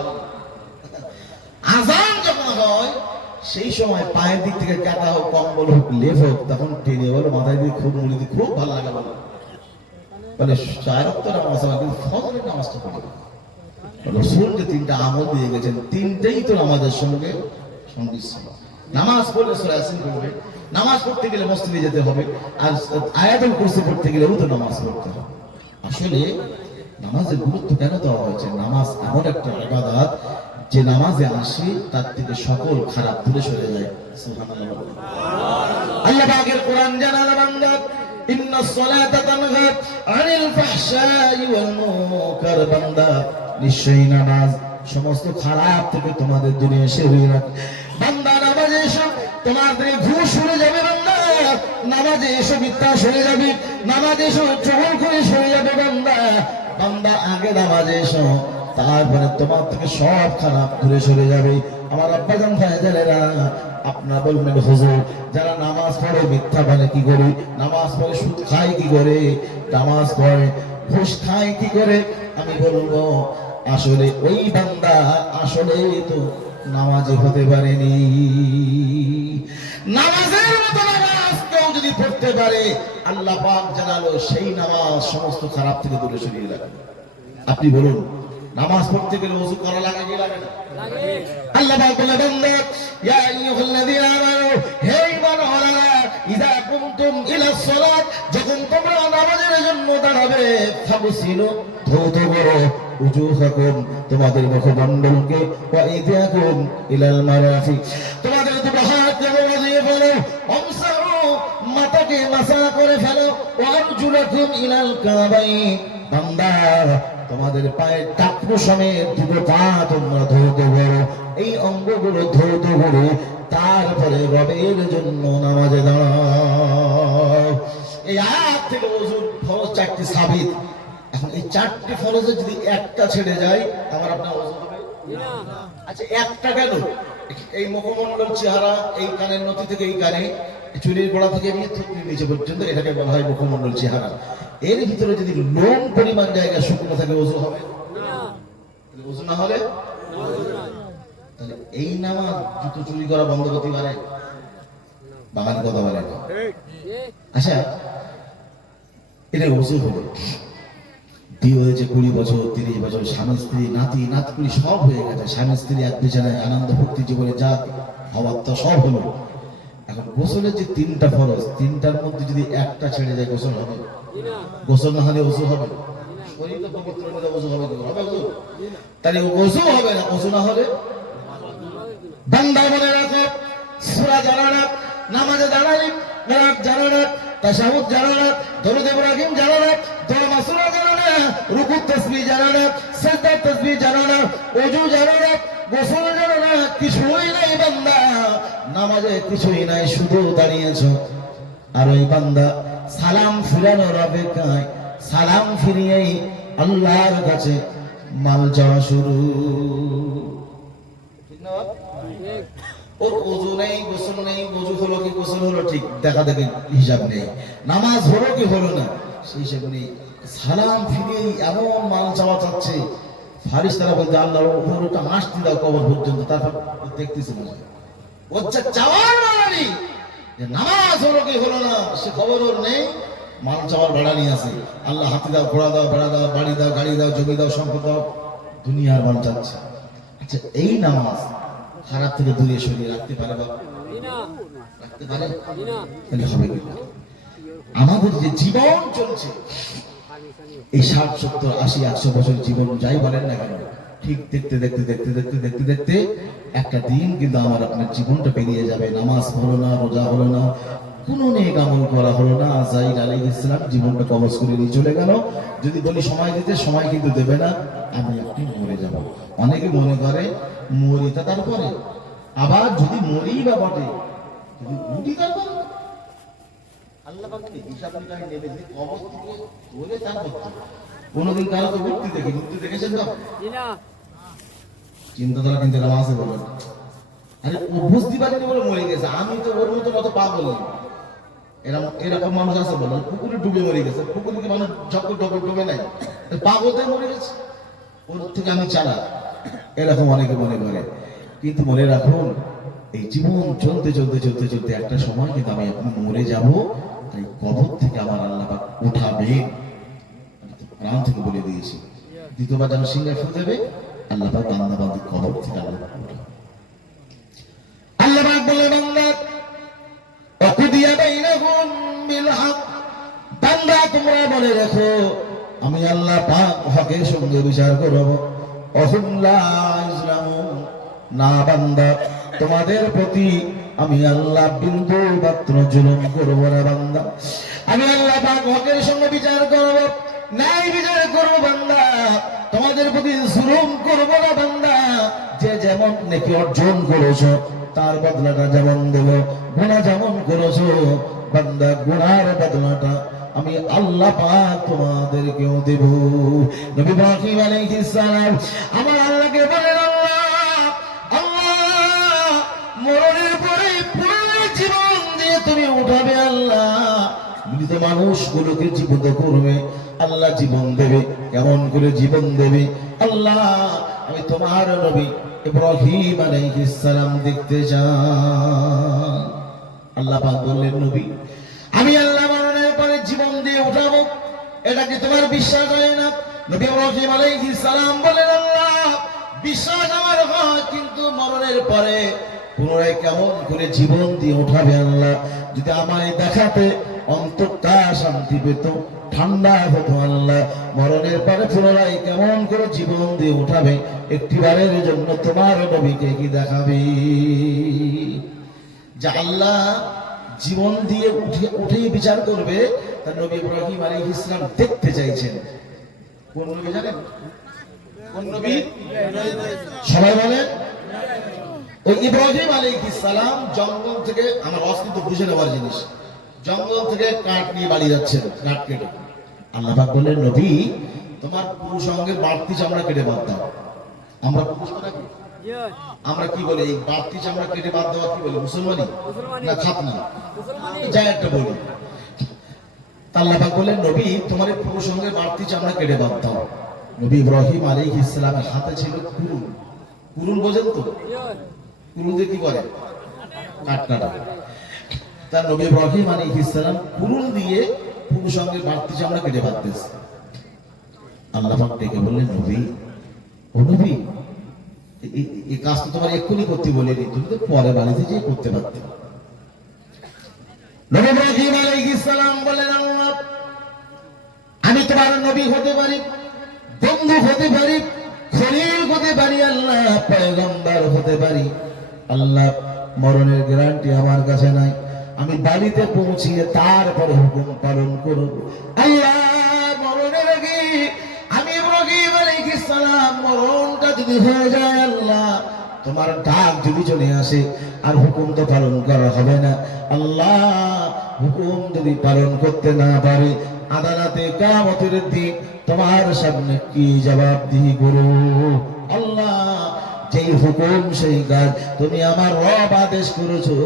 আজান যখন হয় সেই সময় পায়ের দিক থেকে কাটা হোক, কম্বল হোক, লেপ হোক, তখন টেনে বলো মাথায় দিয়ে খুব মুড়ি দিতে খুব ভালো লাগে বলো। বলে 4 ওয়াক্ত নামাজ হয় কিন্তু ফজরের নামাজটা পড়ে না। রাসূল যে তিনটা আমল দিয়ে গেছেন, তিনটেই তো আমাদের সঙ্গে সংমিশ্রিত। নামাজ পড়লে সূরা ইয়াসিন পড়বে, নামাজ পড়তে গেলে মসজিদে যেতে হবে, আর আয়াতুল কুরসি পড়তে গেলেও তো নামাজ পড়তে হবে। আসলে নামাজের গুরুত্ব কেন দেওয়া হয়েছে? নামাজ এমন একটা ইবাদত যে নামাজে আসে তার থেকে সকল খারাপ দূরে সরে যায়। সুবহানাল্লাহ। আল্লাহ পাকের কোরআন জানালে বান্দা ইন্নাস সালাতা তানহা আনিল ফাহশাই ওয়াল মুনকার, বান্দা নিশ্চয়ই নামাজ সমস্ত খারাপ থেকে তোমাদের দূরে সরিয়ে রাখে। বান্দা নামাজে এসো তোমাদের ঘুষ সরে যাবে, বান্দা নামাজে এসো মিথ্যা সরে যাবে, নামাজে এসো চগল করে সরে যাবে। বান্দা বান্দা আগে নামাজে এসো, তারপরে তোমার থেকে সব খারাপ দূরে সরে যাবে। আমার আব্বাজান ভাইজানেরা, আপনারা বলবেন হুজুর যারা নামাজ পড়ে মিথ্যা বলে কি করে, নামাজ পড়ে সুদ খায় কি করে, নামাজ পড়ে ঘুষ খায় কি করে? আমি বলবো আসলে ওই বান্দা আসলে তো নামাজি হতে পারেনি। নামাজের মতো নামাজ কেউ যদি পড়তে পারে, আল্লাহ পাক জানালো সেই নামাজ সমস্ত খারাপ থেকে দূরে সরিয়ে রাখবে। আপনি বলুন নামাজ পড়তে গেলে ওযু করা লাগে কি লাগে না? লাগে। আল্লাহ পাক বলে বান্দা ইয়া আইয়ুহাল্লাযীনা আমানু, হে ঈমানওয়ালারা, ইযা কুনতুম ইলাস সালাত, যখন তোমরা নামাজের জন্য দাঁড়াবে, ফাগসিলু, ধৌত করো, উজুহাকুম, তোমাদের মুখমণ্ডলকে, ওয়া ইদিয়াকুম ইলাল মারাফিক, তোমাদের দুটো হাত নামিয়ে ফেলো, আমসাহু, মাথাকে মাসা করে ফেলো, ওয়া আরজুলাকুম ইলাল কাবাইন, বান্দা তোমাদের পায়ের টাকনু সমেত দুটো পা তোমরা ধৌত করো, এই অঙ্গগুলো ধৌত করো, তারপরে রবের জন্য নামাজে দাঁড়াও। এই আয়াত থেকে ওযুর ফরজ চারটি সাবিত। এখন এই চারটি ফরজে যদি একটা ছেড়ে যায়, আমার আপনার ওযু হবে না। আচ্ছা একটা কেন? এই মুখমণ্ডল চেহারা, এই কানের নতি থেকে এই কানে, চুলের গোড়া থেকে নিয়ে থুতনির নিচে পর্যন্ত, এটাকে বলা হয় মুখমণ্ডল চেহারা। এর ভিতরে যদি লোম পরিমাণ জায়গা শুকনো থাকে, ওযু হবে না। ওযু না হলে তাহলে এই নামাজ জুতো চুরি করা বন্ধ করতে পারে? বাঙালি কথা বলে না। আচ্ছা এটা ওযু হলো, বিয়ে হয়েছে 20 বছর 30 বছর, স্বামী স্ত্রী নাতি নাতকুড়ি সব হয়ে গেছে, স্বামী স্ত্রী এক বিছানায় আনন্দ ভক্তি জীবনে যা হওয়ার তা সব হলো। এখন গোসলের যে 3টা ফরজ, 3টার মধ্যে যদি একটা ছেড়ে যায়, গোসল হবে? গোসল না হলে ওযু হবে? শরীর তো পবিত্র হলে ওযু হবে কি হবে? ওযু তাহলে ওযু হবে না, ওযু না হলে। বান্দা মনে রাখো, সূরা জানা না, নামাজে দাঁড়ালে নামাজ জানা না, তাশাহুদ জানা না, দরুদ ইব্রাহিম জানা না, দোয়া মাসুরা জানা না, রুকু তাসবিহ জানা না, সিজদা তাসবিহ জানা না, ওযু জানা না, গোসল জানা না, কিছুই নাই বান্দা, নামাজে কিছুই নাই, শুধু দাঁড়িয়েছো। আর ওই বান্দা সালাম ফিরানোর অপেক্ষায়, সালাম ফিরিয়েই আল্লাহর কাছে মাল চাওয়া শুরু। ওর ওযু নেই, গোসল নেই, ওযু হলো কি গোসল হলো ঠিক দেখা দেখি হিসাব নেই, নামাজ হলো কি হলো না সেই হিসাব নেই, সালাম ফিরিয়েই এমন মাল চাওয়া চাচ্ছে, ফারিস্তারা বলতে আল্লাহর উপরটা আসতে দাও কবর পর্যন্ত, তারপর দেখতেছি না ওচ্চা চাওয়ার মানে যে নামাজ হলো কি হলো না সে খবর ওর নেই, মাল চাওয়ার ভাড়া নিয়ে আসে। আল্লাহ হাতি দাও, ঘোড়া দাও, বেড়া দাও, বাড়ি দাও, গাড়ি দাও, জমি দাও, সম্পদ দাও, দুনিয়ার মাল চাচ্ছে। আচ্ছা এই নামাজ খারাপ থেকে দূরে সরিয়ে রাখতে পারে বাবা? রাখতে পারে? তাহলে হবে কি? আমাদের যে জীবন চলছে এই 60 70 80 100 বছর জীবন যাই বলেন না কেন, ঠিক দেখতে দেখতে দেখতে দেখতে দেখতে দেখতে একটা দিন কিন্তু আমার আপনার জীবনটা পেরিয়ে যাবে। নামাজ হলো না, রোজা হলো না, কোনো নেক আমল করা হলো না, আযাইল আলাইহিস সালাম জীবনটা কবজ করে নিয়ে চলে গেল। যদি বলি সময় দিতে, সময় কিন্তু দেবে না, আমি আপনি মরে যাব। অনেকে মনে করে মরি তা তারপরে, আবার যদি মরি বা বটে যদি উঠি তারপরে আল্লাহ পাক হিসাব নিকাশ নেবে, যদি কবর থেকে বলে তারপর কোনদিন কারো তো উঠতে দেখি, উঠতে দেখেছেন তো? চিন্তাধারা কিন্তু এরকম আছে বলেন, আরে ও বুঝতে পারেনি বলে মরে গেছে, আমি তো ওর মতো অত পাগল। এরকম মানুষ আছে বলেন, পুকুরে ডুবে মরে গেছে, পুকুরে কি মানুষ ঝক্কর ঢক্কর ডুবে নাই, পাগলতে মরে গেছে, ওর থেকে আমি চালা, এরকম অনেকে মনে করে। কিন্তু মনে রাখুন এই জীবন চলতে চলতে চলতে চলতে একটা সময় কিন্তু আমি আপনি মরে যাব, তাই কবর থেকে আমার আল্লাহ পাক উঠাবেন, প্রাণ থেকে বলে দিয়েছি। দ্বিতীয়বার যেন সিংহায় ফুল দেবে, আল্লাহ পাক বান্দা বান্দি কবর থেকে আল্লাহ পাক উঠাবে। আল্লাহ পাক বলে বান্দা ওয়াকুদিয়া বাইনাহুম বিল হক, বান্দা তোমরা মনে রাখো আমি আল্লাহ পাক হকের সঙ্গে বিচার করব। ওহুম লা ইজলামুন, না বান্দা, তোমাদের প্রতি আমি আল্লাহ বিন্দু মাত্র জুলুম করব না বান্দা। আমি আল্লাহ পাক হকের সঙ্গে বিচার করব, ন্যায় বিচার করব বান্দা। তোমাদের প্রতি জুলুম করব না বান্দা। যে যেমন নেকি অর্জন করেছো তার বদলাটা যেমন দেব, গুনাহ যেমন করেছো বান্দা গুনার বদলাটা আমি আল্লাহ পাক তোমাদেরকেও দেব। নবী ইব্রাহিম আলাইহিস সালাম আমার আল্লাহকে বলেন, আল্লাহ মরণের পরে পুরো জীবন দিয়ে তুমি উঠাবে আল্লাহ, মৃত মানুষগুলোকে জীবিত করবে আল্লাহ, জীবন দেবে। কেমন করে জীবন দেবে আল্লাহ? আমি তোমার নবী ইব্রাহিম আলাইহিস সালাম দেখতে চাই। আল্লাহ পাক বললেন, নবী আমি আল্লাহ মরণের পরে জীবন দিয়ে উঠাবো, এটা কি তোমার বিশ্বাস হয় না? নবী ইব্রাহিম আলাইহিস সালাম বলেন, আল্লাহ বিশ্বাস আমার হয়, কিন্তু মরণের পরে পুনরায় কেমন করে জীবন দিয়ে উঠাবে আল্লাহ? যদি আমায় দেখাতে অন্তরটা শান্তি পেত, ঠান্ডা হতো আল্লাহ। মরণের পরে পুনরায় কেমন করে জীবন দিয়ে উঠাবে একটিবারের জন্য তোমার নবীকে কি দেখাবে? যে আল্লাহ জীবন দিয়ে উঠেই বিচার করবে, তার নবী ইব্রাহিম আলাইহিস সালাম দেখতে চাইছেন। কোন নবী জানেন? কোন নবী? সবাই বলেন। ওই ইব্রাহিম আলাইহিস সালাম জঙ্গল থেকে, আমার অস্তিত্ব বুঝে নেওয়ার জিনিস, জঙ্গল থেকে কাঠ নিয়ে বাড়ি যাচ্ছেন, কাঠ কেটে। আল্লাহ পাক বললেন, নবী তোমার পুরুষ অঙ্গের বাড়তি চামড়া কেটে বাদ দাও। আমরা পুরুষ নাকি? আমরা কি বলি? এই বাড়তি চামড়া কেটে বাদ দেওয়া কি বলি? মুসলমানি না খাতনা? যাই একটা বলি। আল্লাহ পাক বললেন, নবী তোমার এই পুরুষ অঙ্গের বাড়তি চামড়া কেটে বাদ দাও। নবী ইব্রাহিম আলাইহিস সালামের হাতে ছিল কুরুল। কুরুল বোঝেন তো? কুরুল দিয়ে কি করে? কাঠ কাটা। তার নবী ইব্রাহিম আলাইহিস সালাম কুরুল দিয়ে পুরুষ অঙ্গের বাড়তি চামড়া কেটে বাদ দিয়েছে। আল্লাহ পাক ডেকে বললেন, নবী ও নবী, এই কাজ তো তোমার এক্ষুনি করতে বলিনি, তুমি তো পরে বাড়িতে যেয়ে করতে পারতে। নবী ইব্রাহিম আলাইহিস সালাম বলেন, আল্লাহ আমি তোমার নবী হতে পারি, বন্ধু হতে পারি, খলিল হতে পারি, আল্লাহ পয়গম্বর হতে পারি, আল্লাহ মরণের গ্যারান্টি আমার কাছে নাই। আমি বাড়িতে পৌঁছিয়ে তারপরে হুকুম পালন করব। আল্লাহ মরণের আগে আমি ইব্রাহিম আলাইহিস সালাম মরণটা যদি হয়ে যায় আল্লাহ, তোমার ডাক যদি চলে আসে, আর হুকুম তো পালন করা হবে না আল্লাহ। হুকুম যদি পালন করতে না পারে, আদালতে কিয়ামতের দিন তোমার সামনে কি জবাবদিহি করো আল্লাহ? যেই হুকুম সেই কাজ তুমি আমার রব আদেশ করেছো,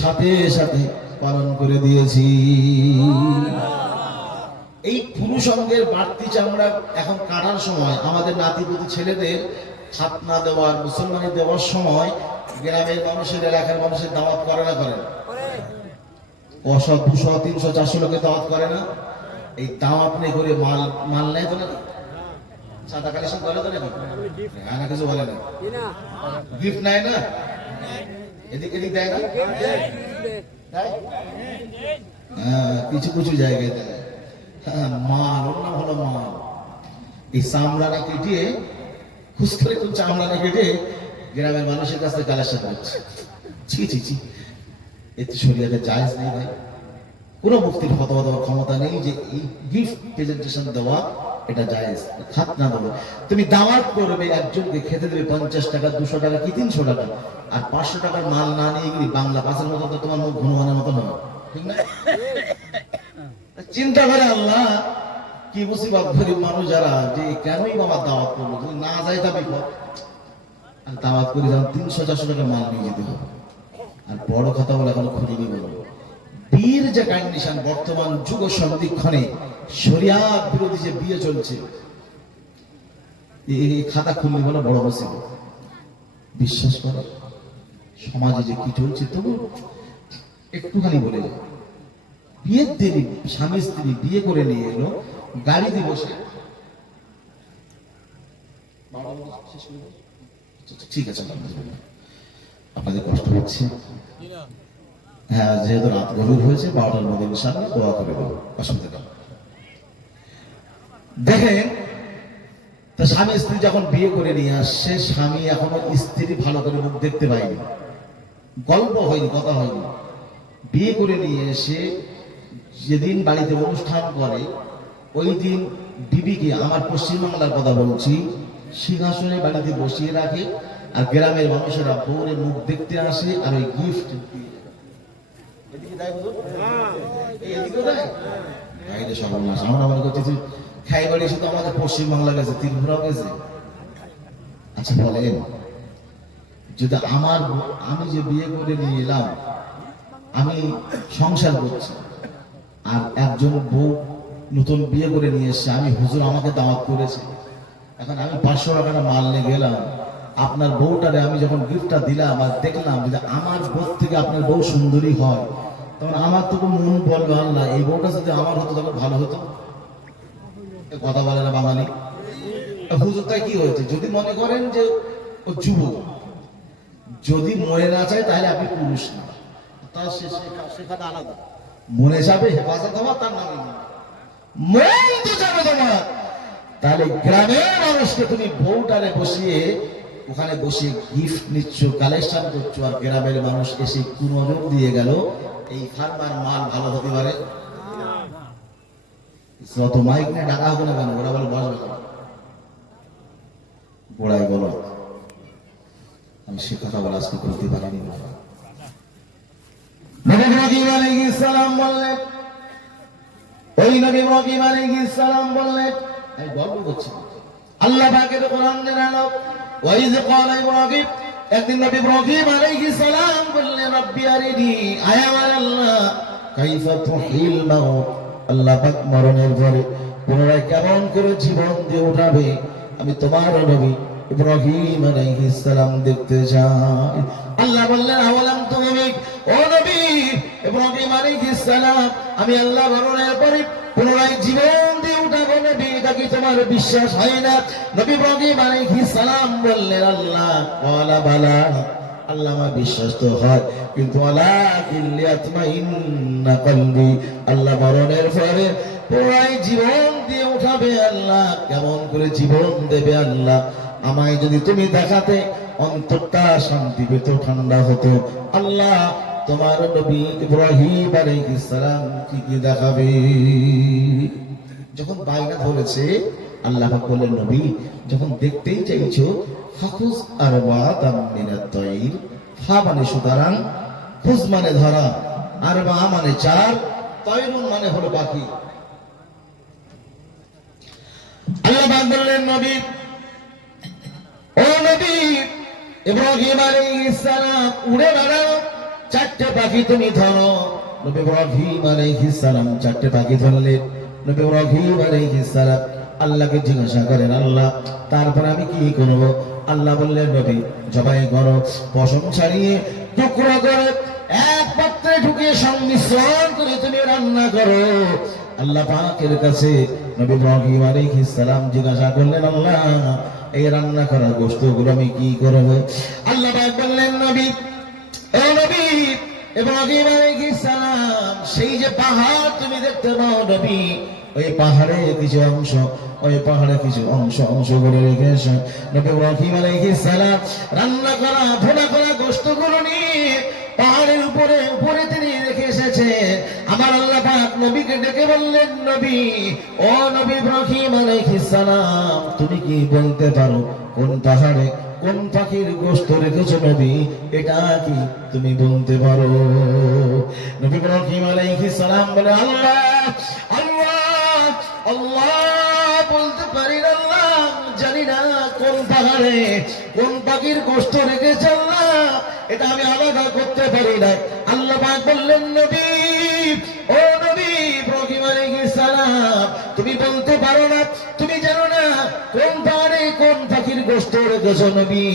সাথে সাথে পালন করে দিয়েছি। এই পুরুষ অঙ্গের বাড়তি চামড়া এখন কাটার সময় আমাদের নাতিপুতি ছেলেদের খাতনা দেওয়ার, মুসলমানি দেওয়ার সময় গ্রামের মানুষের, এলাকার মানুষের দাওয়াত করে না? করে। 100, 200, 300, 400 লোকে দাওয়াত করে না? এই দাওয়াত নিয়ে করে মাল নেয় তো নাকি? সাদা কালেকশন করে তো নাকি? না, কিছু বলে না। গিফট নেয় না? এদিক এদিক দেয় না? কিছু কিছু জায়গায় দেয়। মাল, ওর নাম হলো মাল। এই চামড়াটা কেটে, খুশ করে একটু চামড়াটা কেটে গ্রামের মানুষের কাছ থেকে কালেকশন করছে। ছি ছি ছি, এতে শরীয়তে জায়েজ নেই ভাই। কোনো মুফতির ফতোয়া দেওয়ার ক্ষমতা নেই যে এই গিফট প্রেজেন্টেশন দেওয়া এটা জায়েজ। খাতনা দেবো, তুমি দাওয়াত করবে, একজনকে খেতে দেবে 50 টাকা, 200 টাকা কি 300 টাকা, আর 500 টাকার মাল না নিয়ে গেলে বাংলা পাঁচের মতো তো তোমার মুখ ঘুমানোর মতো নয়, ঠিক না? চিন্তা করে আল্লাহ কি মুসিবত গরিব মানুষ যারা, যে কেনই বাবা দাওয়াত করবো, যদি না যায় তা বিপদ। আর দাওয়াত করে যখন 300-400 টাকার মাল নিয়ে যেতে হবে। আর বড় কথা বলে এখনো খুঁজিনি বলবো, বীর যে কন্ডিশন বর্তমান যুগ সন্ধিক্ষণে শরিয়াত বিরোধী যে বিয়ে চলছে, এই খাতা খুললে বলে বড় মুসিবত। বিশ্বাস করো সমাজে যে কি চলছে, তবু একটুখানি বলে যায়। বিয়ের দেরি, স্বামী স্ত্রী বিয়ে করে নিয়ে এলো, গাড়িতে বসে, ঠিক আছে আপনাদের কষ্ট হচ্ছে, হ্যাঁ যেহেতু রাত গভীর হয়েছে, 12টার মধ্যে ইনশাআল্লাহ দোয়া করে দেবো, অসুবিধা নেই। দেখেন তো তা স্বামী স্ত্রী যখন বিয়ে করে নিয়ে আসছে, স্বামী এখনো স্ত্রী ভালো করে মুখ দেখতে পায়নি, গল্প হয়নি, কথা হয়নি। বিয়ে করে নিয়ে এসে যেদিন বাড়িতে অনুষ্ঠান করে, ওই দিন বিবিকে, আমার পশ্চিমবাংলার কথা বলছি, সিংহাসনে বাড়িতে বসিয়ে রাখে, আর গ্রামের মানুষেরা বউরের মুখ দেখতে আসে, আর ওই গিফট খাই বাড়ি শুধু আমাদের পশ্চিমবাংলা গেছে, ত্রিপুরাও গেছে। আচ্ছা বলেন, যদি আমি যে বিয়ে করে নিয়ে এলাম, আমি সংসার করছি, আর একজন বউ নতুন বিয়ে করে নিয়ে এসছে, আমি হুজুর আমাকে দাওয়াত করেছে, এখন আমি 500 টাকার মাল নিয়ে গেলাম, আপনার বউটারে আমি যখন গিফটটা দিলাম আর দেখলাম যে আমার বউ থেকে আপনার বউ সুন্দরী হয়, তখন আমার তো মন বলবে আল্লাহ, এই বউটা যদি আমার হতো তখন ভালো হতো। কথা বলে না বাঙালি। হুজুরটা কি হয়েছে, যদি মনে করেন যে ও যুবক, যদি মনে না চায় তাহলে আপনি পুরুষ না, তার সেখানে আলাদা মনে যাবে হেফাজত হওয়া, তার নামে মন তো যাবে তোমার। তাহলে গ্রামের মানুষকে তুমি বউটারে বসিয়ে ওখানে বসে গিফট নিচ্ছ, কালেকশন করছো, আর গ্রামের মানুষ এসে কুনজর দিয়ে গেল, এই ফার্মার মাল ভালো হতে পারে? যত মাইক নিয়ে ডাকা হবে না কেন, ওরা বলে বসবে না, গোড়ায় বলো। আমি সে কথা বলে আজকে করতে পারিনি। নবী ইব্রাহিম আলাইহিস সালাম বললেন, ওই নবী ইব্রাহিম আলাইহিস সালাম বললেন, আমি গল্প করছি, আল্লাহ পাকের কোরআন জানালো, ওয়াইজ ক্বালা ইব্রাহিম, একদিন নবী ইব্রাহিম আলাইহিস সালাম বললেন, রব্বি আরিনি, আয় আমার আল্লাহ, কাইফা তুহিল মাউত, আল্লাহ পাক মরণের পরে পুনরায় কেমন করে জীবন দিয়ে উঠাবে, আমি তোমার নবী ইব্রাহিম আলাইহিস সালাম দেখতে চাই। আল্লাহ বললেন, আওয়ালাম তুমিক, ও নবী ইব্রাহিম আলাইহিস সালাম, আমি আল্লাহ মরণের পরে পুনরায় জীবন দিয়ে উঠাবো নবী, এটা কি তোমার বিশ্বাস হয় না? নবী ইব্রাহিম আলাইহিস সালাম বললেন, আল্লাহ ওয়ালা বালা, আল্লাহ আমার বিশ্বাস তো হয়, কিন্তু ওয়ালাকিন লিয়াতমাইন্না কলবি, আল্লাহ মরণের পরে পুনরায় জীবন দিয়ে উঠাবে, আল্লাহ কেমন করে জীবন দেবে, আল্লাহ আমায় যদি তুমি দেখাতে অন্তরটা শান্তি পেত, ঠান্ডা হতো। আল্লাহ তোমার নবী ইব্রাহিম আলাইহিস সালাম কি দেখাবে? যখন বাইনা ধরেছে, আল্লাহ বললেন, নবী যখন দেখতেই চাইছো, ফাকুজ আরবাতাম মিনাত তাইর, ফা মানে সুতরাং, খুজ মানে ধরা, আরবা মানে 4, তাইরুন মানে হলো পাখি। আল্লাহ বললেন, নবী, ও নবী ইব্রাহিম আলাইহিস সালাম, উড়ে বেড়াও, 4টে পাখি তুমি ধরো। নবী ইব্রাহিম আলাইহিস সালাম 4টে পাখি ধরলেন। নবী ইব্রাহিম আলাইহিস সালাম আল্লাহকে জিজ্ঞাসা করেন, আল্লাহ তারপর আমি কি করব? আল্লাহ বললেন, নবী জবাই করো, পশম ছাড়িয়ে টুকরো করে এক পাত্রে ঢুকিয়ে সংমিশ্রণ করে তুমি রান্না করো। আল্লাহ পাকের কাছে নবী ইব্রাহিম আলাইহিস সালাম জিজ্ঞাসা করলেন, আল্লাহ এই রান্না করা গোশতগুলো আমি কি করব? আল্লাহ পাক বললেন, নবী, ও নবী ইব্রাহিম আলাইহিস সালাম, সেই যে পাহাড় তুমি দেখতে পাও নবী, ওই পাহাড়ে কিছু অংশ, ওই পাহাড়ে কিছু অংশ করে রেখেছে। নবী ইব্রাহিম আলাইহিস সালাম রান্না করা ভুনা করা গোশতগুলো নিয়ে পাহাড়ের উপরে তিনি রেখে এসেছে। আমার আল্লাহ পাক নবীকে ডেকে বললেন, নবী, ও নবী ইব্রাহিম আলাইহিস সালাম, তুমি কি বলতে পারো কোন পাহাড়ে কোন পাখির গোশত রেখেছো নবী? এটা কি তুমি বলতে পারো? নবী ইব্রাহিম আলাইহিস সালাম বলে, আল্লাহ আল্লাহ আল্লাহ, বলতে পারি না, আল্লাহ জানি না কোন পাহাড়ে কোন পাখির গোশত রেখেছে, আল্লাহ এটা আমি আলাদা করতে পারি না। আল্লাহ পাক বললেন, নবী, ও নবী ইব্রাহিম আলাইহিস সালাম, তুমি বলতে পারো না, তুমি জানো না কোন পাহাড়ে কোন পাখির গোশত রেখেছো নবী,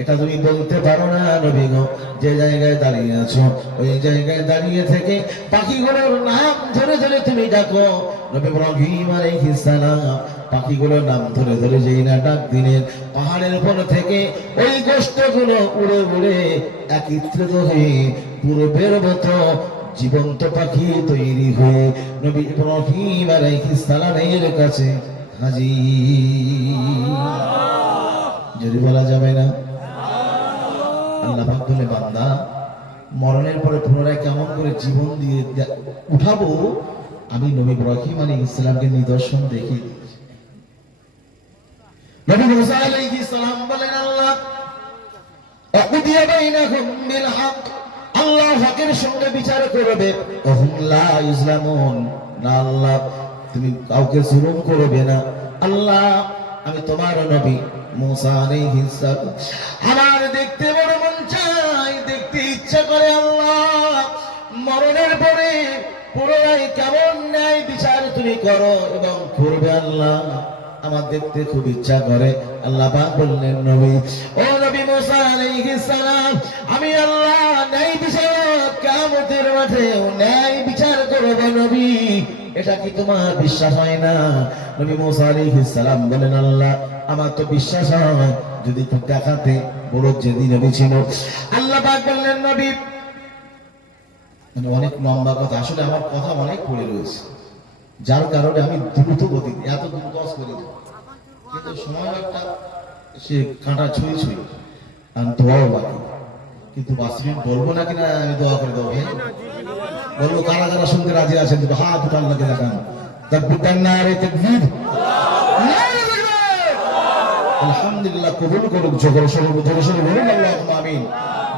এটা তুমি বলতে পারো না নবী গো। যে জায়গায় দাঁড়িয়ে আছো ওই জায়গায় দাঁড়িয়ে থেকে পাখিগুলোর নাম ধরে ধরে তুমি ডাকো। নবী ইব্রাহিম আলাইহিস সালাম পাখিগুলোর নাম ধরে ধরে যেই না ডাক দিলেন, পাহাড়ের উপর থেকে ওই গোশতগুলো উড়ে উড়ে একত্রিত হয়ে পূর্বের মতো জীবন্ত পাখি তৈরি হয়ে নবী ইব্রাহিম আলাইহিস সালামের কাছে হাজির। যদি বলা যাবে না? আল্লাহ পাক বলে, বান্দা মরণের পরে পুনরায় কেমন করে জীবন দিয়ে উঠাবো আমি নবী ইব্রাহিম আলাইহিস সালামকে নিদর্শন দেখিয়ে দিয়েছি। নবী মুসা আলাইহিস সালাম বলেন, আল্লাহ আকুদিয়া বাইনাহুম বিল হক, আল্লাহ হকের সঙ্গে বিচার করবে। ওহুম লা ইসলামুন, না আল্লাহ তুমি কাউকে জুলুম করবে না। আল্লাহ আমি তোমার নবী মুসা আলাইহিস সালাম, আমার দেখতে বড় মন চাই, দেখতে ইচ্ছা করে আল্লাহ মরণের পরে পুনরায় কেমন ন্যায় বিচার তুমি করো এবং করবে আল্লাহ, আমার দেখতে খুব ইচ্ছা করে। আল্লাহ পাক বললেন, নবী ও নবী মুসা আলাইহিস সালাম, আমি আল্লাহ ন্যায় বিচারক, কিয়ামতের মাঠে ন্যায় বিচার করব নবী, এটা কি তোমার বিশ্বাস হয় না? নবী মুসা আলাইহিস সালাম বলেন, আল্লাহ আমার তো বিশ্বাস হয়, যদি একটু দেখাতে বড় যেদিন নবী ছিল। আল্লাহ পাক বললেন, নবী অনেক লম্বা কথা, আসলে আমার কথা অনেক পড়ে রয়েছে, যার কারণে আমি দ্রুত গতিতে এত দ্রুত করি, কিন্তু সময় একটা সে কাঁটা ছুঁই ছুঁই আর দোয়াও বাকি। কিন্তু 5 মিনিট বলবো না কিনা আমি দোয়া করে দেবো, ভাই বলবো কারা কারা শুনতে রাজি আছেন, দুটো হাত উঠান লাগে দেখান। তাকবীর নারে তাকবীর, আলহামদুলিল্লাহ কবুল করুক। জোরে জোরে বলুন আল্লাহুম্মা আমিন,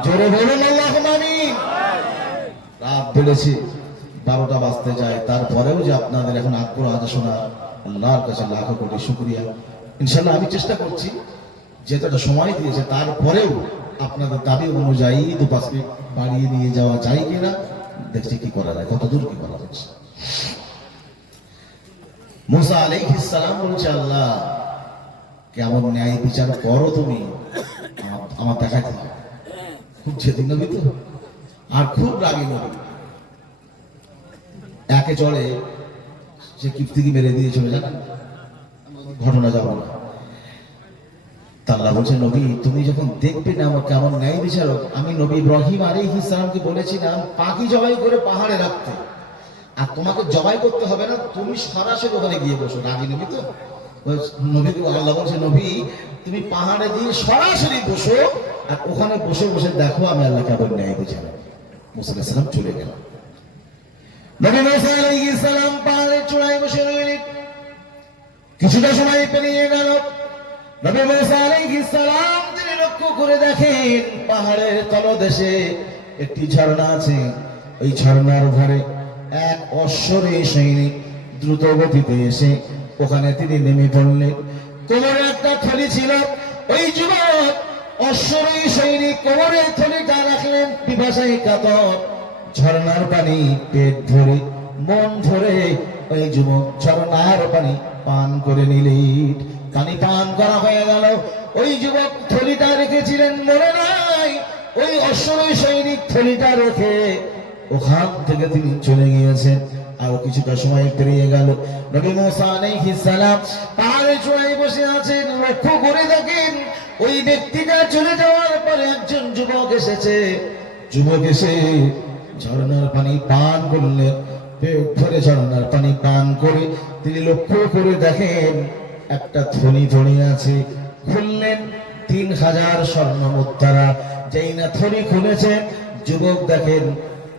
জোরে বলুন আল্লাহুম্মা আমিন। রাত বেড়েছে, 12টা বাজতে যায়, তারপরেও যে আপনাদের এখন আগ্রহ আছে শোনা, আল্লাহর কাছে লাখ কোটি শুকরিয়া। ইনশাআল্লাহ আমি চেষ্টা করছি যেটা সময় দিয়েছে তারপরেও আপনাদের দাবি অনুযায়ী 2-5 মিনিট বাড়িয়ে নিয়ে যাওয়া যায় কিনা দেখছি কি করা যায়, কতদূর কি করা যাচ্ছে। মুসা আলাইহিস সালাম বলছে, আল্লাহ কেমন ন্যায় বিচার করো তুমি, আমার দেখাতে হবে। খুব জেদি নবী তো, আর খুব রাগী নবী, একে চলে সে কিফতিকি মেরে দিয়ে চলে যান, ঘটনা যাব না। আল্লাহ বলছে, নবী তুমি যখন দেখবে না আমার কেমন ন্যায় বিচারক, আমি নবী ইব্রাহিম আলাইহিস সালামকে বলেছিলাম পাখি জবাই করে পাহাড়ে রাখতে, আর তোমাকে জবাই করতে হবে না, তুমি সরাসরি ওখানে গিয়ে বসো। রাগী নবী তো, নবী আল্লাহ বলছে, নবী তুমি পাহাড়ে দিয়ে সরাসরি বসো, আর ওখানে বসে বসে দেখো আমি আল্লাহ কেমন ন্যায় বিচারক। মুসা আলাইহিস সালাম চলে গেল। নবী মুসা আলাইহিস সালাম পাহাড়ের চূড়ায় বসে রইলেন। কিছুটা সময় পেরিয়ে গেল। নবী মুসা আলাইহিস সালাম তিনি লক্ষ্য করে দেখেন পাহাড়ের তলদেশে একটি ঝর্ণা আছে। ওই ঝর্ণার ধারে এক অশ্বরী সৈনিক দ্রুত গতিতে এসে ওখানে তিনি নেমে পড়লেন। কোমরে একটা থলি ছিল। ওই যুবক অশ্বরী সৈনিক কোমরে থলিটা রাখলেন, পিপাসায় কাতর, ঝর্ণার পানি পেট ভরে মন ভরে ওই যুবক ঝর্ণার পানি পান করে নিলেন। পানি পান করা হয়ে গেল। ওই যুবক থলিটা রেখেছিলেন মনে নাই, ওই অশ্বরী সৈনিক থলিটা রেখে ওখান থেকে তিনি চলে গিয়েছেন। আর কিছুটা সময় পেরিয়ে গেল। নবী মুসা আলাইহিস সালাম পাহাড়ে চূড়ায় বসে আছেন। লক্ষ্য করে দেখেন ওই ব্যক্তিটা চলে যাওয়ার পরে একজন যুবক এসেছে। যুবক এসে ঝর্ণার পানি পান করলেন। পেট ভরে ঝর্ণার পানি পান করে তিনি লক্ষ্য করে দেখেন একটা থলি থলি আছে। খুললেন, 3000 স্বর্ণ মুদ্রা। যেই না থলি খুলেছেন, যুবক দেখেন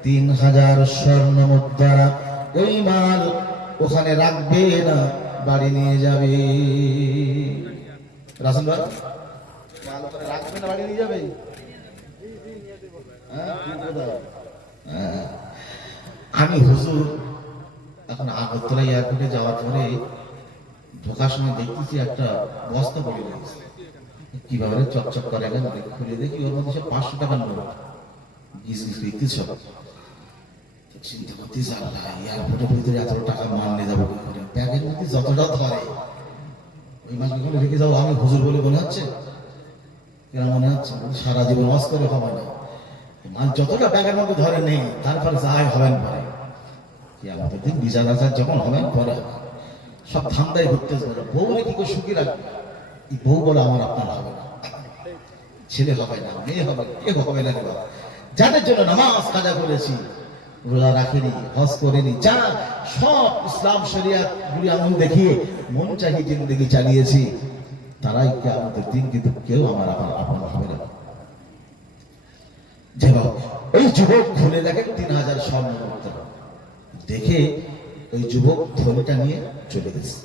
3000 স্বর্ণ মুদ্রা। ওই মাল ওখানে রাখবে না, বাড়ি নিয়ে যাবে। রাসূল ভাই মাল ওখানে রাখবে না, বাড়ি নিয়ে যাবে। আমি হুজুর এখন আগরতলা এয়ারপোর্টে যাওয়ার পরে ঢোকার সময় দেখতেছি একটা বস্তা পড়ে গেছে। কিভাবে চকচক করে গেল, খুলে দেখি ওর মধ্যে 500 টাকার নোট। সব চিন্তা করতেছি, আল্লাহ এয়ারপোর্টের ভিতরে এত টাকা মাল নিয়ে যাবো কি করে? ব্যাগের মধ্যে যতটা ধরে ওই মাল কি রেখে যাবো? আমি হুজুর বলে মনে হচ্ছে, কেন মনে হচ্ছে? সারা জীবন ওয়াজ করে হবে না। মাল যতটা ব্যাগের মধ্যে ধরে নেই, তারপরে যাই হবেন পরে কি আমাদের দিন বিচার আচার যখন হবেন পরে সব ধান্দায় ঘুরতে যাবে। বউ কি করে সুখী রাখবে? এই বউ বলে আমার আপনার হবে না, ছেলে হবে না, মেয়ে হবে না, কেউ হবে না। যাদের জন্য নামাজ কাজা করেছি, রোজা রাখেনি, হজ করেনি, যা সব ইসলাম শরিয়াত বুড়ি আঙুল দেখিয়ে মন চাহি জিন্দগি চালিয়েছি, তারাই কিয়ামতের দিন কিন্তু কেউ আমার আপন হবে না। যেমন ওই যুবক খুলে দেখেন 3000 স্বর্ণ মুদ্রা, দেখে ওই যুবক থলিটা নিয়ে চলে গেছে।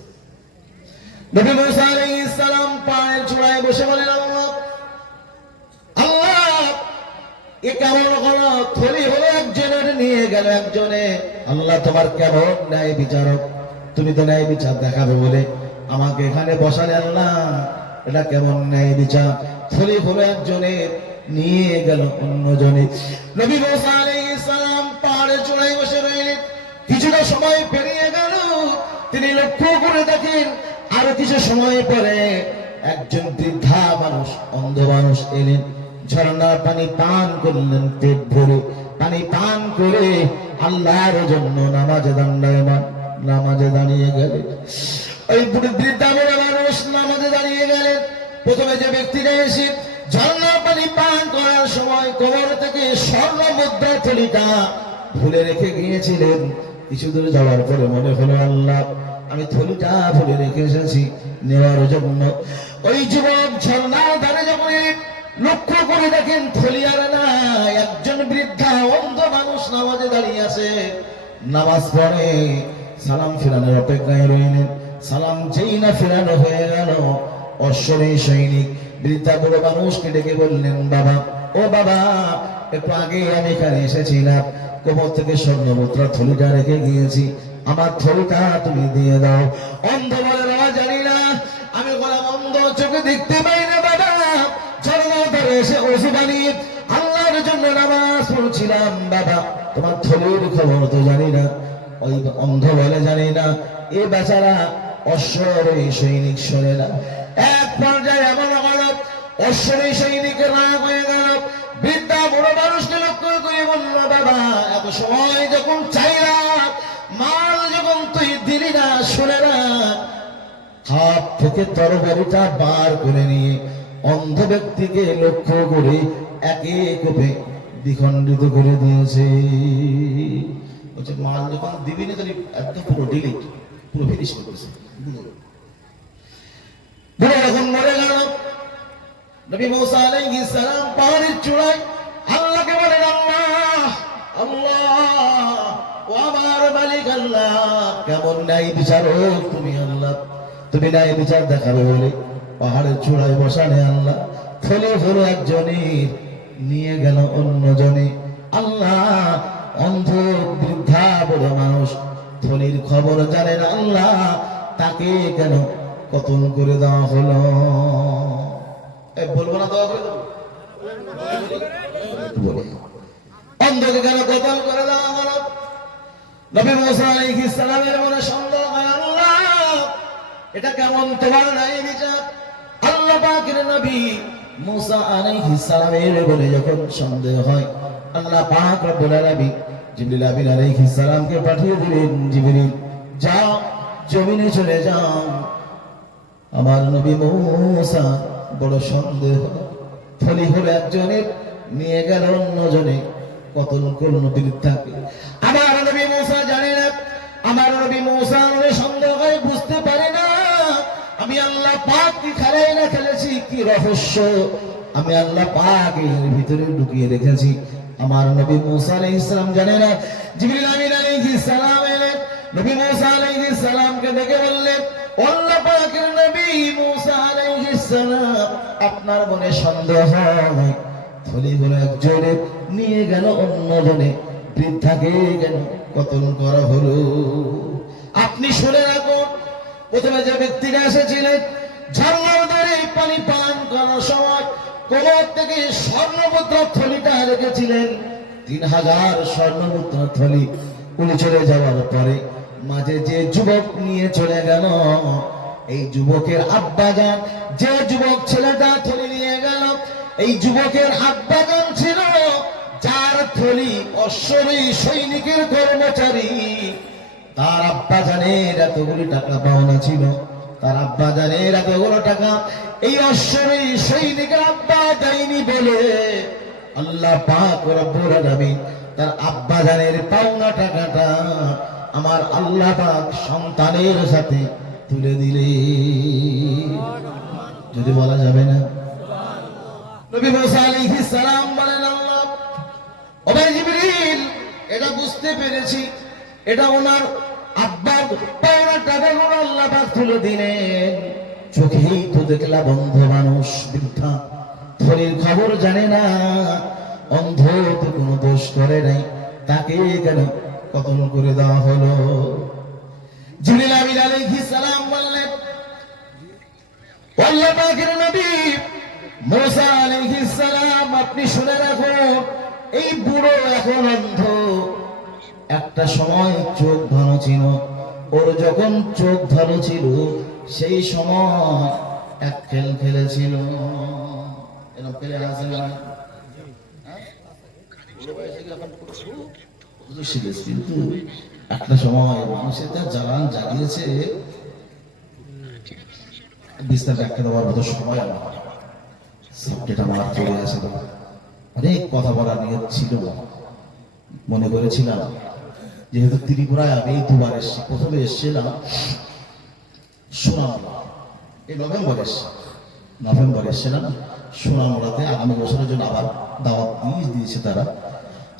নবী মুসা আলাইহিস সালাম পায়ের চূড়ায় বসে বলেন, আল্লাহ এ কেমন হলো? থলি হলো একজনের, নিয়ে গেল একজনে। আল্লাহ তোমার কেমন ন্যায় বিচারক, তুমি তো ন্যায় বিচার দেখাবে বলে আমাকে এখানে বসালে, আল্লাহ এটা কেমন ন্যায় বিচার? থলি হলো একজনের, নিয়ে গেল অন্যজনে। নবী মুসা আলাইহিস সালাম পাহাড়ের চূড়ায় বসে রইলেন। কিছুটা সময় পেরিয়ে গেল, তিনি লক্ষ্য করে দেখেন আরো কিছু সময় পরে একজন বৃদ্ধা মানুষ, অন্ধ মানুষ এলেন। ঝর্ণার পানি পান করলেন পেট ভরে। পানি পান করে আল্লাহর জন্য নামাজে দাঁড়িয়ে গেলেন। ওই বৃদ্ধা বুড়া মানুষ নামাজে দাঁড়িয়ে গেলেন। প্রথমে যে ব্যক্তিটা এসে ঝর্ণার পানি পান করার সময় কোমর থেকে স্বর্ণ মুদ্রা থলিটা ভুলে রেখে গিয়েছিলেন, কিছু দূর যাওয়ার পরে মনে হলো, আল্লাহ আমি থলিটা ভুলে রেখে এসেছি নেওয়ার জন্য। ওই যুবক ঝর্ণার ধারে যখন লক্ষ্য করে দেখেন থলি আর নাই, একজন বৃদ্ধা অন্ধ মানুষ নামাজে দাঁড়িয়ে আছে। নামাজ পড়ে সালাম ফেরানোর অপেক্ষায় রইলেন। সালাম যেই না ফেরানো হয়ে গেল, অশ্বরী সৈনিক বৃদ্ধা বুড়ো মানুষকে ডেকে বললেন, বাবা, ও বাবা, একটু আগে আমি এখানে এসেছিলাম, কোমর থেকে স্বর্ণ মুদ্রা থলিটা রেখে গিয়েছি, আমার থলিটা তুমি দিয়ে দাও। অন্ধ বলে, বাবা জানি না, আমি বললাম অন্ধ, চোখে দেখতে পাই না বাবা। ঝর্ণার ধারে এসে ওযু বানিয়ে আল্লাহর জন্য নামাজ পড়ছিলাম বাবা, তোমার থলির খবর তো জানি না। ওই অন্ধ বলে, জানি না। এ বেচারা অশ্বরী সৈনিক শোনে না। এক পর্যায়ে এমন হল, অশ্বরী সৈনিকের রাগ হয়ে গেল। বৃদ্ধা বুড়ো মানুষকে লক্ষ্য করে বলল, বাবা এত সময় যখন চাইলাম, মাল যখন তুই দিলি না, শুনে না। হাত থেকে তরবারিটা বার করে নিয়ে অন্ধ ব্যক্তিকে লক্ষ্য করে একে কোপে দ্বিখণ্ডিত করে দিয়েছে। বলছে, মাল যখন দিবি না তাহলে একদম পুরো ডিলিট, পুরো ফিনিশ করতেছে। বুড়ো এখন মরে গেল। নবী মুসা আলাইহিস সালাম পাহাড়ের চূড়ায় আল্লাহকে বলেন, আল্লাহ আল্লাহ, ও আমার মালিক আল্লাহ, কেমন ন্যায় বিচারক তুমি আল্লাহ, তুমি ন্যায় বিচার দেখাবে বলে পাহাড়ের চূড়ায় বসালে আল্লাহ থলি হলো একজনের, নিয়ে গেল অন্যজনে। আল্লাহ অন্ধ বৃদ্ধা বড় মানুষ থলির খবর জানে না, আল্লাহ তাকে কেন কতল করে দেওয়া হলো? বলবো না, দোয়া করে দেবো, অন্ধকে কেন কতল করে দেওয়া হলো? নবী মুসা আলাইহিস সালামের মনে সন্দেহ হয়, আল্লাহ এটা কেমন তোমার ন্যায় বিচার? আল্লাহ পাকের নবী মুসা আলাইহিস সালামের বলে যখন সন্দেহ হয়, আল্লাহ পাক রব্বুল আলামিন জিবরিল আমিন আলাইহিস সালামকে পাঠিয়ে দিলেন, জিবরিল যাও জমিনে চলে যাও, আমার নবী মুসা বড় সন্দেহ, থলি হলো একজনের, নিয়ে গেল অন্যজনে, কতল করল বৃদ্ধাকে। আমার নবী মুসা জানে না, আমার নবী মুসা সন্দেহ হয়, বুঝতে পারে না আমি আল্লাহ পাক কি খেলাই না খেলেছি, কি রহস্য আমি আল্লাহ পাক এর ভিতরে ঢুকিয়ে রেখেছি। আমার নবী মুসা আলাইহিস সালাম জানে না। জিবরিল আমিন আলাইহিস সালাম এলেন, নবী মুসা আলাইহিস সালামকে ডেকে বললেন, আল্লাহ পাকের নবী মুসা আলাইহিস সালাম, আপনার মনে সন্দেহ হয়, থলি হলো একজনে, নিয়ে গেল অন্যজনে, বৃদ্ধাকে কেন কতল করা হলো? আপনি শুনে রাখুন, প্রথমে যে ব্যক্তিরা এসেছিলেন ঝর্ণার ধারে পানি পান করার সময় কোমর থেকে স্বর্ণমুদ্রার থলিটা রেখেছিলেন। 3000 স্বর্ণমুদ্রার থলি উনি চলে যাওয়ার পরে মাঝে যে যুবক নিয়ে চলে গেল, এই যুবকের আব্বাজান, যে যুবক ছেলেটা থলি নিয়ে গেল, এই যুবকের আব্বাজান ছিল যার থলি অশ্বরী সৈনিকের কর্মচারী। তার আব্বাজানের এতগুলি টাকা পাওনা ছিল, তার আব্বাজানের এতগুলো টাকা এই অশ্বরী সৈনিকের আব্বা দেয়নি বলে আল্লাহ পাক রব্বুল আলামিন তার আব্বাজানের পাওনা টাকাটা আমার আল্লাহ পাক সন্তানের সাথে তুলে দিলে, যদি বলা যাবে না। নবী মুসা আলাইহিস সালাম বলেন, আল্লাহ ও ভাই জিবরিল, এটা বুঝতে পেরেছি, এটা ওনার আব্বার পাওনা টাকাগুলো আল্লাহ পাক তুলে দিলেন। চোখেই তো দেখলাম অন্ধ মানুষ, বৃদ্ধা, ধরির খবর জানে না, অন্ধ তো কোনো দোষ করে নাই, তাকে কেন কতল করে দেওয়া হলো? জিবরিল আমিন আলাইহিস সালাম বললেন, আল্লাহ পাকের নবী মুসা আলাইহিস সালাম, আপনি শুনে রাখুন, এই বুড়ো এখন অন্ধ, একটা সময় চোখ ভালো ছিল, ওর যখন চোখ ভালো ছিল সেই সময় এক খেল খেলেছিল। এরকম খেলে আসে না, কিন্তু একটা সময় মানুষের যা জ্বালান জাগিয়েছে, বিস্তার ব্যাখ্যা দেওয়ার মতো সময় আমার সাবজেক্ট আমার চলে আসে। অনেক কথা বলা নিয়ে ছিল, মনে করেছিলাম যেহেতু ত্রিপুরায় আমি এই দুবার এসেছি, প্রথমে এসেছিলাম সোনামুড়া, এই নভেম্বর এসেছিলাম সোনামুড়াতে। আগামী বছরের জন্য আবার দাওয়াত দিয়েছে তারা,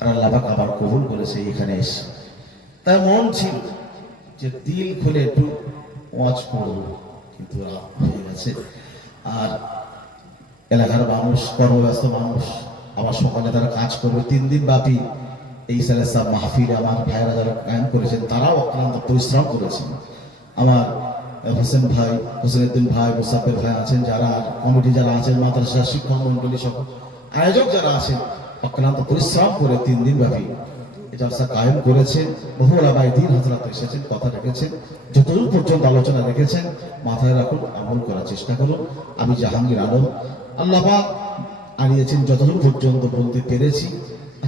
আর আল্লাহ পাক আবার কবুল করেছে এখানে এসে। তার মন ছিল যে দিল খুলে একটু ওয়াজ করবো, কিন্তু হয়ে গেছে। আর এলাকার মানুষ, কর্মব্যস্ত মানুষ, আবার সকালে তারা কাজ করবে 3 দিন ব্যাপী। এই সালেসাব মাহফিলে আমার ভাইরা যারা কায়েম করেছেন তারাও অক্লান্ত পরিশ্রম করেছেন। আমার হোসেনুদ্দিন ভাই, মুসাফির ভাই আছেন, যারা কমিটি যারা আছেন, মাদ্রাসা শিক্ষক মন্ডলী সকল আয়োজক যারা আছেন, অক্লান্ত পরিশ্রম করে 3 দিন ব্যাপী এই জলসা কায়েম করেছেন। বহু ওলামায়ে দ্বীন হযরত এসেছেন, কথা রেখেছেন, যতদূর পর্যন্ত আলোচনা রেখেছেন মাথায় রাখুন, আমল করার চেষ্টা করুন। আমি জাহাঙ্গীর আলম, আল্লাহ পাক আনিয়েছেন, যতদূর পর্যন্ত বলতে পেরেছি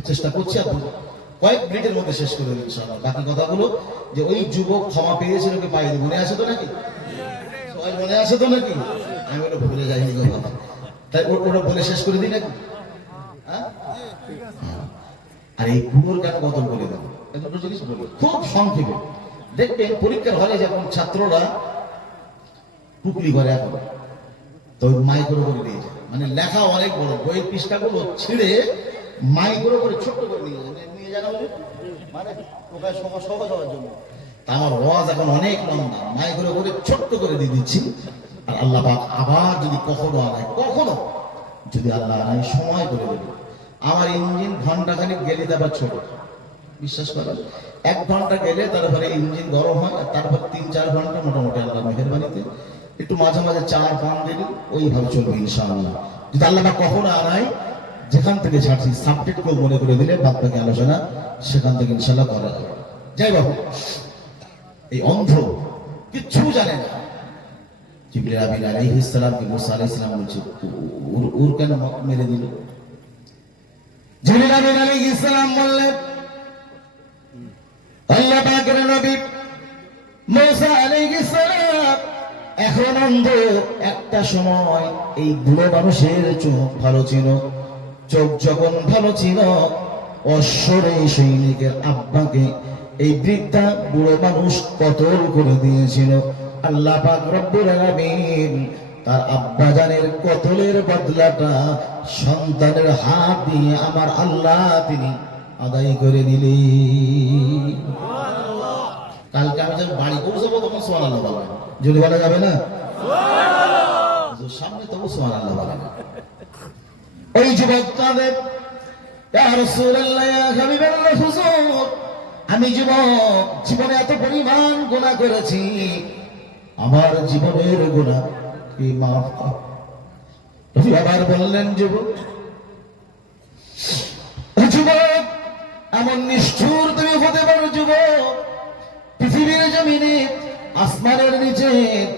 চেষ্টা করছি। আর কয়েক মিনিটের মধ্যে শেষ করে দেবেন ইনশাআল্লাহ। বাকি কথাগুলো যে ওই যুবক ক্ষমা পেয়েছিল ওকে পাইনি, মনে আছে তো নাকি? সবাই মনে আছে তো নাকি? আমি ওটা ভুলে যাইনি কথা, তাই ওটা বলে শেষ করে দিই নাকি? আর এই বুড়োর কেন কতল বলে দেবো, দুটো জিনিস বলি খুব সংক্ষেপে। দেখবেন পরীক্ষার হলে যখন ছাত্ররা টুকলি করে এখন, তো মাইক্রো করে নিয়ে যায়, মানে লেখা অনেক বড়, বইয়ের পৃষ্ঠাগুলো ছিঁড়ে মাইক্রো করে ছোট্ট করে নিয়ে যায়, মানে ওখানে সহজ হওয়ার জন্য। তা আমার ওয়াজ এখন অনেক লম্বা, মাইক্রো করে ছোট্ট করে দিয়ে দিচ্ছি। আর আল্লাহ পাক আবার যদি কখনো আনায়, কখনো যদি আল্লাহ আনায়, সময় করে দেবে। আমার ইঞ্জিন ঘন্টাখানিক গেলে তারপর ছোট, বিশ্বাস করেন 1 ঘন্টা গেলে তারপরে ইঞ্জিন গরম হয়, আর তারপর 3-4 ঘন্টা মোটামুটি আল্লাহ মেহেরবানিতে একটু মাঝে মাঝে 4-5 দিন ওইভাবে চলবে ইনশাআল্লাহ। যদি আল্লাহ পাক কখনো আনায়, যেখান থেকে ছাড়ছি সাবজেক্ট কেউ মনে করে দিলে বাদ বাকি আলোচনা সেখান থেকে ইনশাআল্লাহ করা যাবে। যাই বাবু, এই অন্ধ কিচ্ছু জানে না, জিবরিল আমিন আলাইহিস সালামকে মুসা আলাইহিস সালাম বলছে ওর কেন মেরে দিল? জিবরিল আমিন আলাইহিস সালাম বললেন, আল্লাহ পাকের নবী মুসা আলাইহিস সালাম এখন অন্ধ, একটা সময় এই বুড়ো মানুষের চোখ ভালো ছিল। চোখ যখন ভালো ছিল, অশ্বরে সৈনিকের আব্বাকে এই বৃদ্ধা বুড়ো মানুষ কতল করে দিয়েছিল। আল্লাহ পাক রব্বুল আলামিন তার আব্বা জানের কতলের বদলাটা সন্তানের হাত দিয়ে আমার আল্লাহ তিনি আদায় করে দিলেন। কালকে আমি যখন বাড়ি পৌঁছাবো তখন সুবহানাল্লাহ বলবেন, যদি বলা যাবে না সামনে তবু সুবহানাল্লাহ বলবেন। ওই যুবক কাঁদে, ইয়া রাসূলুল্লাহ, ইয়া হাবিবাল্লাহ, হুজুর আমি যুবক, জীবনে এত পরিমাণ গুনাহ করেছি, আমার জীবনের গুনাহ কি মাফ কর। নবী আবার বললেন, যুবক এমন নিষ্ঠুর তুমি হতে পারো যুবক? পৃথিবীর জমিনে আসমানের নিচে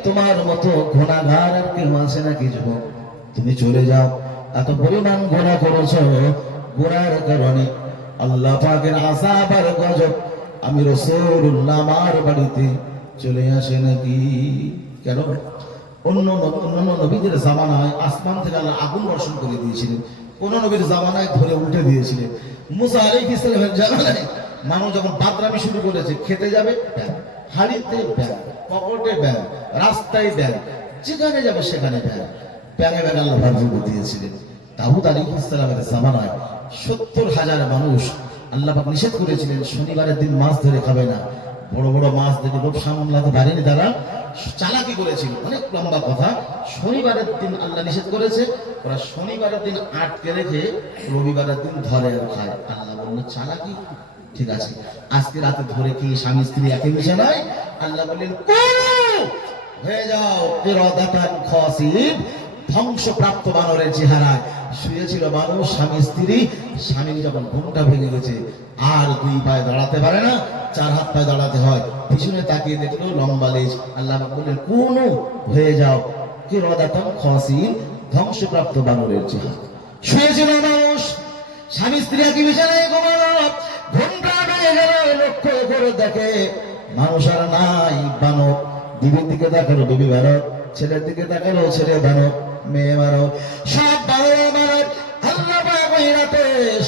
তোমার মতো গুনাহগার আর কেউ আছে নাকি যুবক? তুমি চলে যাও, এত পরিমাণ গুনাহ করেছো, গুনাহের কারণে আল্লাহ পাকের আযাব আর গজব আমি রাসূলুল্লাহ আমার বাড়িতে চলে আসে নাকি? কেন? অন্য নবীদের জামানায় আসমান থেকে আল্লাহ আগুন বর্ষণ করে দিয়েছিলেন, কোন নবীর জামানায় ধরে উঠে দিয়েছিলেন। মুসা আলাইহিস সালামের জামানায় মানুষ যখন বাদরামি শুরু করেছে, খেতে যাবে ব্যাগ, হাড়িতে ব্যাগ, পকেটে ব্যাগ, রাস্তায় ব্যাগ, যেখানে যাবে সেখানে ব্যাগ, ব্যাগে ব্যাগ আল্লাহ ভার্জিত দিয়েছিলেন। দাউদ আলাইহিস সালামের জামানায় 70,000 মানুষ আল্লাহ পাক নিষেধ করেছিলেন শনিবারের দিন মাছ ধরে খাবে না। বড় বড় মাছ দেখে লোভ সামলাতে পারেনি, তারা চালাকি করেছিল। অনেক লম্বা কথা। শনিবারের দিন আল্লাহ নিষেধ করেছে, ওরা শনিবারের দিন আটকে রেখে রবিবারের দিন ধরে আর খায়। আল্লাহ বলল চালাকি, ঠিক আছে আজকে রাতে ধরে কি স্বামী স্ত্রী একই বিছানায়? আল্লাহ বললেন হয়ে যাও কিরাদাতান খাসিব, ধ্বংসপ্রাপ্ত বানরের চেহারায় শুয়েছিল মানুষ, স্বামী স্ত্রী। স্বামী যখন ঘুমটা ভেঙে গেছে, আর 2 পায়ে দাঁড়াতে পারে না, 4 হাত পায়ে দাঁড়াতে হয়, পিছনে তাকিয়ে দেখলো লম্বা লেজ। আল্লাহ বললেন কোন হয়ে যাও কিরাদাতান খাসিব, ধ্বংসপ্রাপ্ত বানরের চেহারা। শুয়েছিল মানুষ, স্বামী স্ত্রী একই বিছানায় ঘুমানো, ঘুমটা ভেঙে গেল, লক্ষ্য করে দেখে মানুষ আর নাই, বানর। বিবির দিকে দেখালো বিবি বানর, ছেলের দিকে দেখালো ছেলে বানর, মেয়ে বানর, সব বানর বানর। আল্লাহ পাক ওই রাতে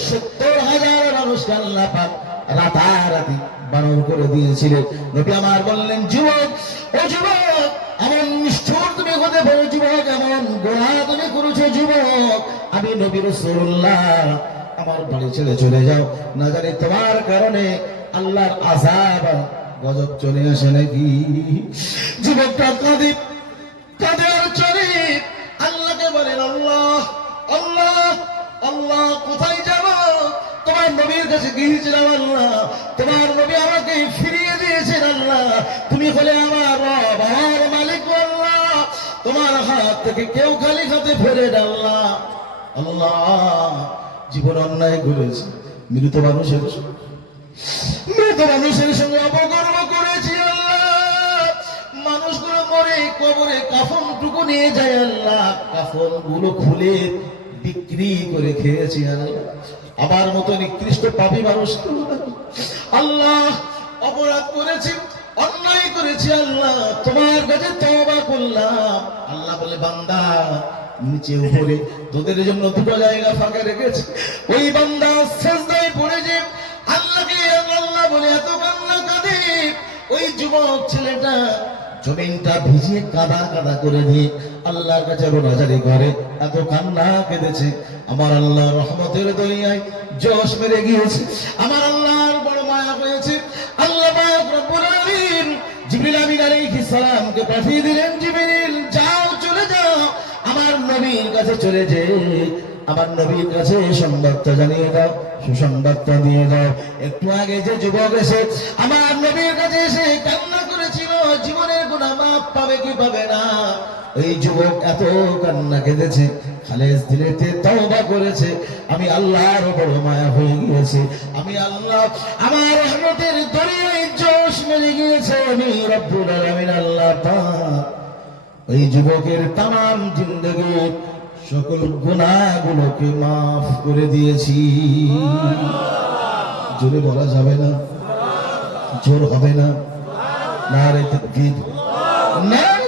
70,000 মানুষকে আল্লাহ পাক রাতারাতি বানর করে দিয়েছিলেন। নবী আমার বললেন যুবক, ও যুবক, এমন নিষ্ঠুর তুমি হতে পারো যুবক, এমন গোড়া তুমি করেছো যুবক, আমি নবী রাসূলুল্লাহ আমার বাড়ি ছেড়ে চলে যাও, না জানি তোমার কারণে আল্লাহর আযাব গজব চলে আসে নাকি। যুবকটা কাঁদে কাঁদে আর চলে, আল্লাহকে বলেন আল্লাহ আল্লাহ আল্লাহ, কোথায় যাব? তোমার নবীর কাছে গিয়েছিলাম আল্লাহ, তোমার নবী আমাকে ফিরিয়ে দিয়েছেন আল্লাহ, তুমি হলে আমার রব, আমার মালিক আল্লাহ, তোমার হাত থেকে কেউ খালি হাতে ফেরে না আল্লাহ। আল্লাহ জীবন অন্যায় করেছে, মৃত মানুষের সঙ্গে অপকর্ম করেছি আল্লাহ। মানুষগুলো মরে কবরে কাফনটুকু নিয়ে যায় আল্লাহ, কাফন গুলো খুলে বিক্রি করে খেয়েছি আল্লাহ। আমার মতো নিকৃষ্ট পাপী মানুষ আল্লাহ অপরাধ করেছি, অন্যায় করেছি আল্লাহ, তোমার কাছে তওবা করলাম। আল্লাহ বলে বান্দা নিচে উপরে তোদের জন্য 2টো জায়গা ফাঁকা রেখেছে, ওই বান্দা সিজদায় পড়েছে, আল্লাহকে আল্লাহ বলে এত কান্না কাঁদে। ওই যুবক ছেলেটা জমিনটা ভিজিয়ে কাদা কাদা করে দিয়ে আল্লাহর কাছে রোনাজারি করে, এত কান্না কেঁদেছে। আমার আল্লাহ রহমতের দরিয়ায় জোশ মেরে গিয়েছে, আমার আল্লাহর বড় মায়া হয়েছে। আল্লাহ পাক রব্বুল আলামিন জিবরিল আমিন আলাইহিস সালামকে পাঠিয়ে দিলেন, জিবরিল যাও, চলে যাও, আমার নবীর কাছে চলে যে, আমার নবীর কাছে সংবাদটা জানিয়ে দাও, সুসংবাদটা দিয়ে দাও। একটু আগে যে যুবক এসে আমার নবীর কাছে এসে কান্না করেছিল, জীবনের গুনাহ মাফ পাবে কি পাবে না, ওই যুবক এত কান্না কেঁদেছে, খালেস দিলেতে তওবা করেছে। আমি আল্লাহর বড় মায়া হয়ে গিয়েছে, আমি আল্লাহ আমার রহমতের দরিয়ায় জোশ মেরে গিয়েছে। আমি রব্বুল আলামিন আল্লাহ পাক ওই যুবকের তামাম জিন্দেগীর সকল গুনাহগুলোকে মাফ করে দিয়েছি। জোরে বলা যাবে না, জোর হবে না, নারে তাকবীর, নারে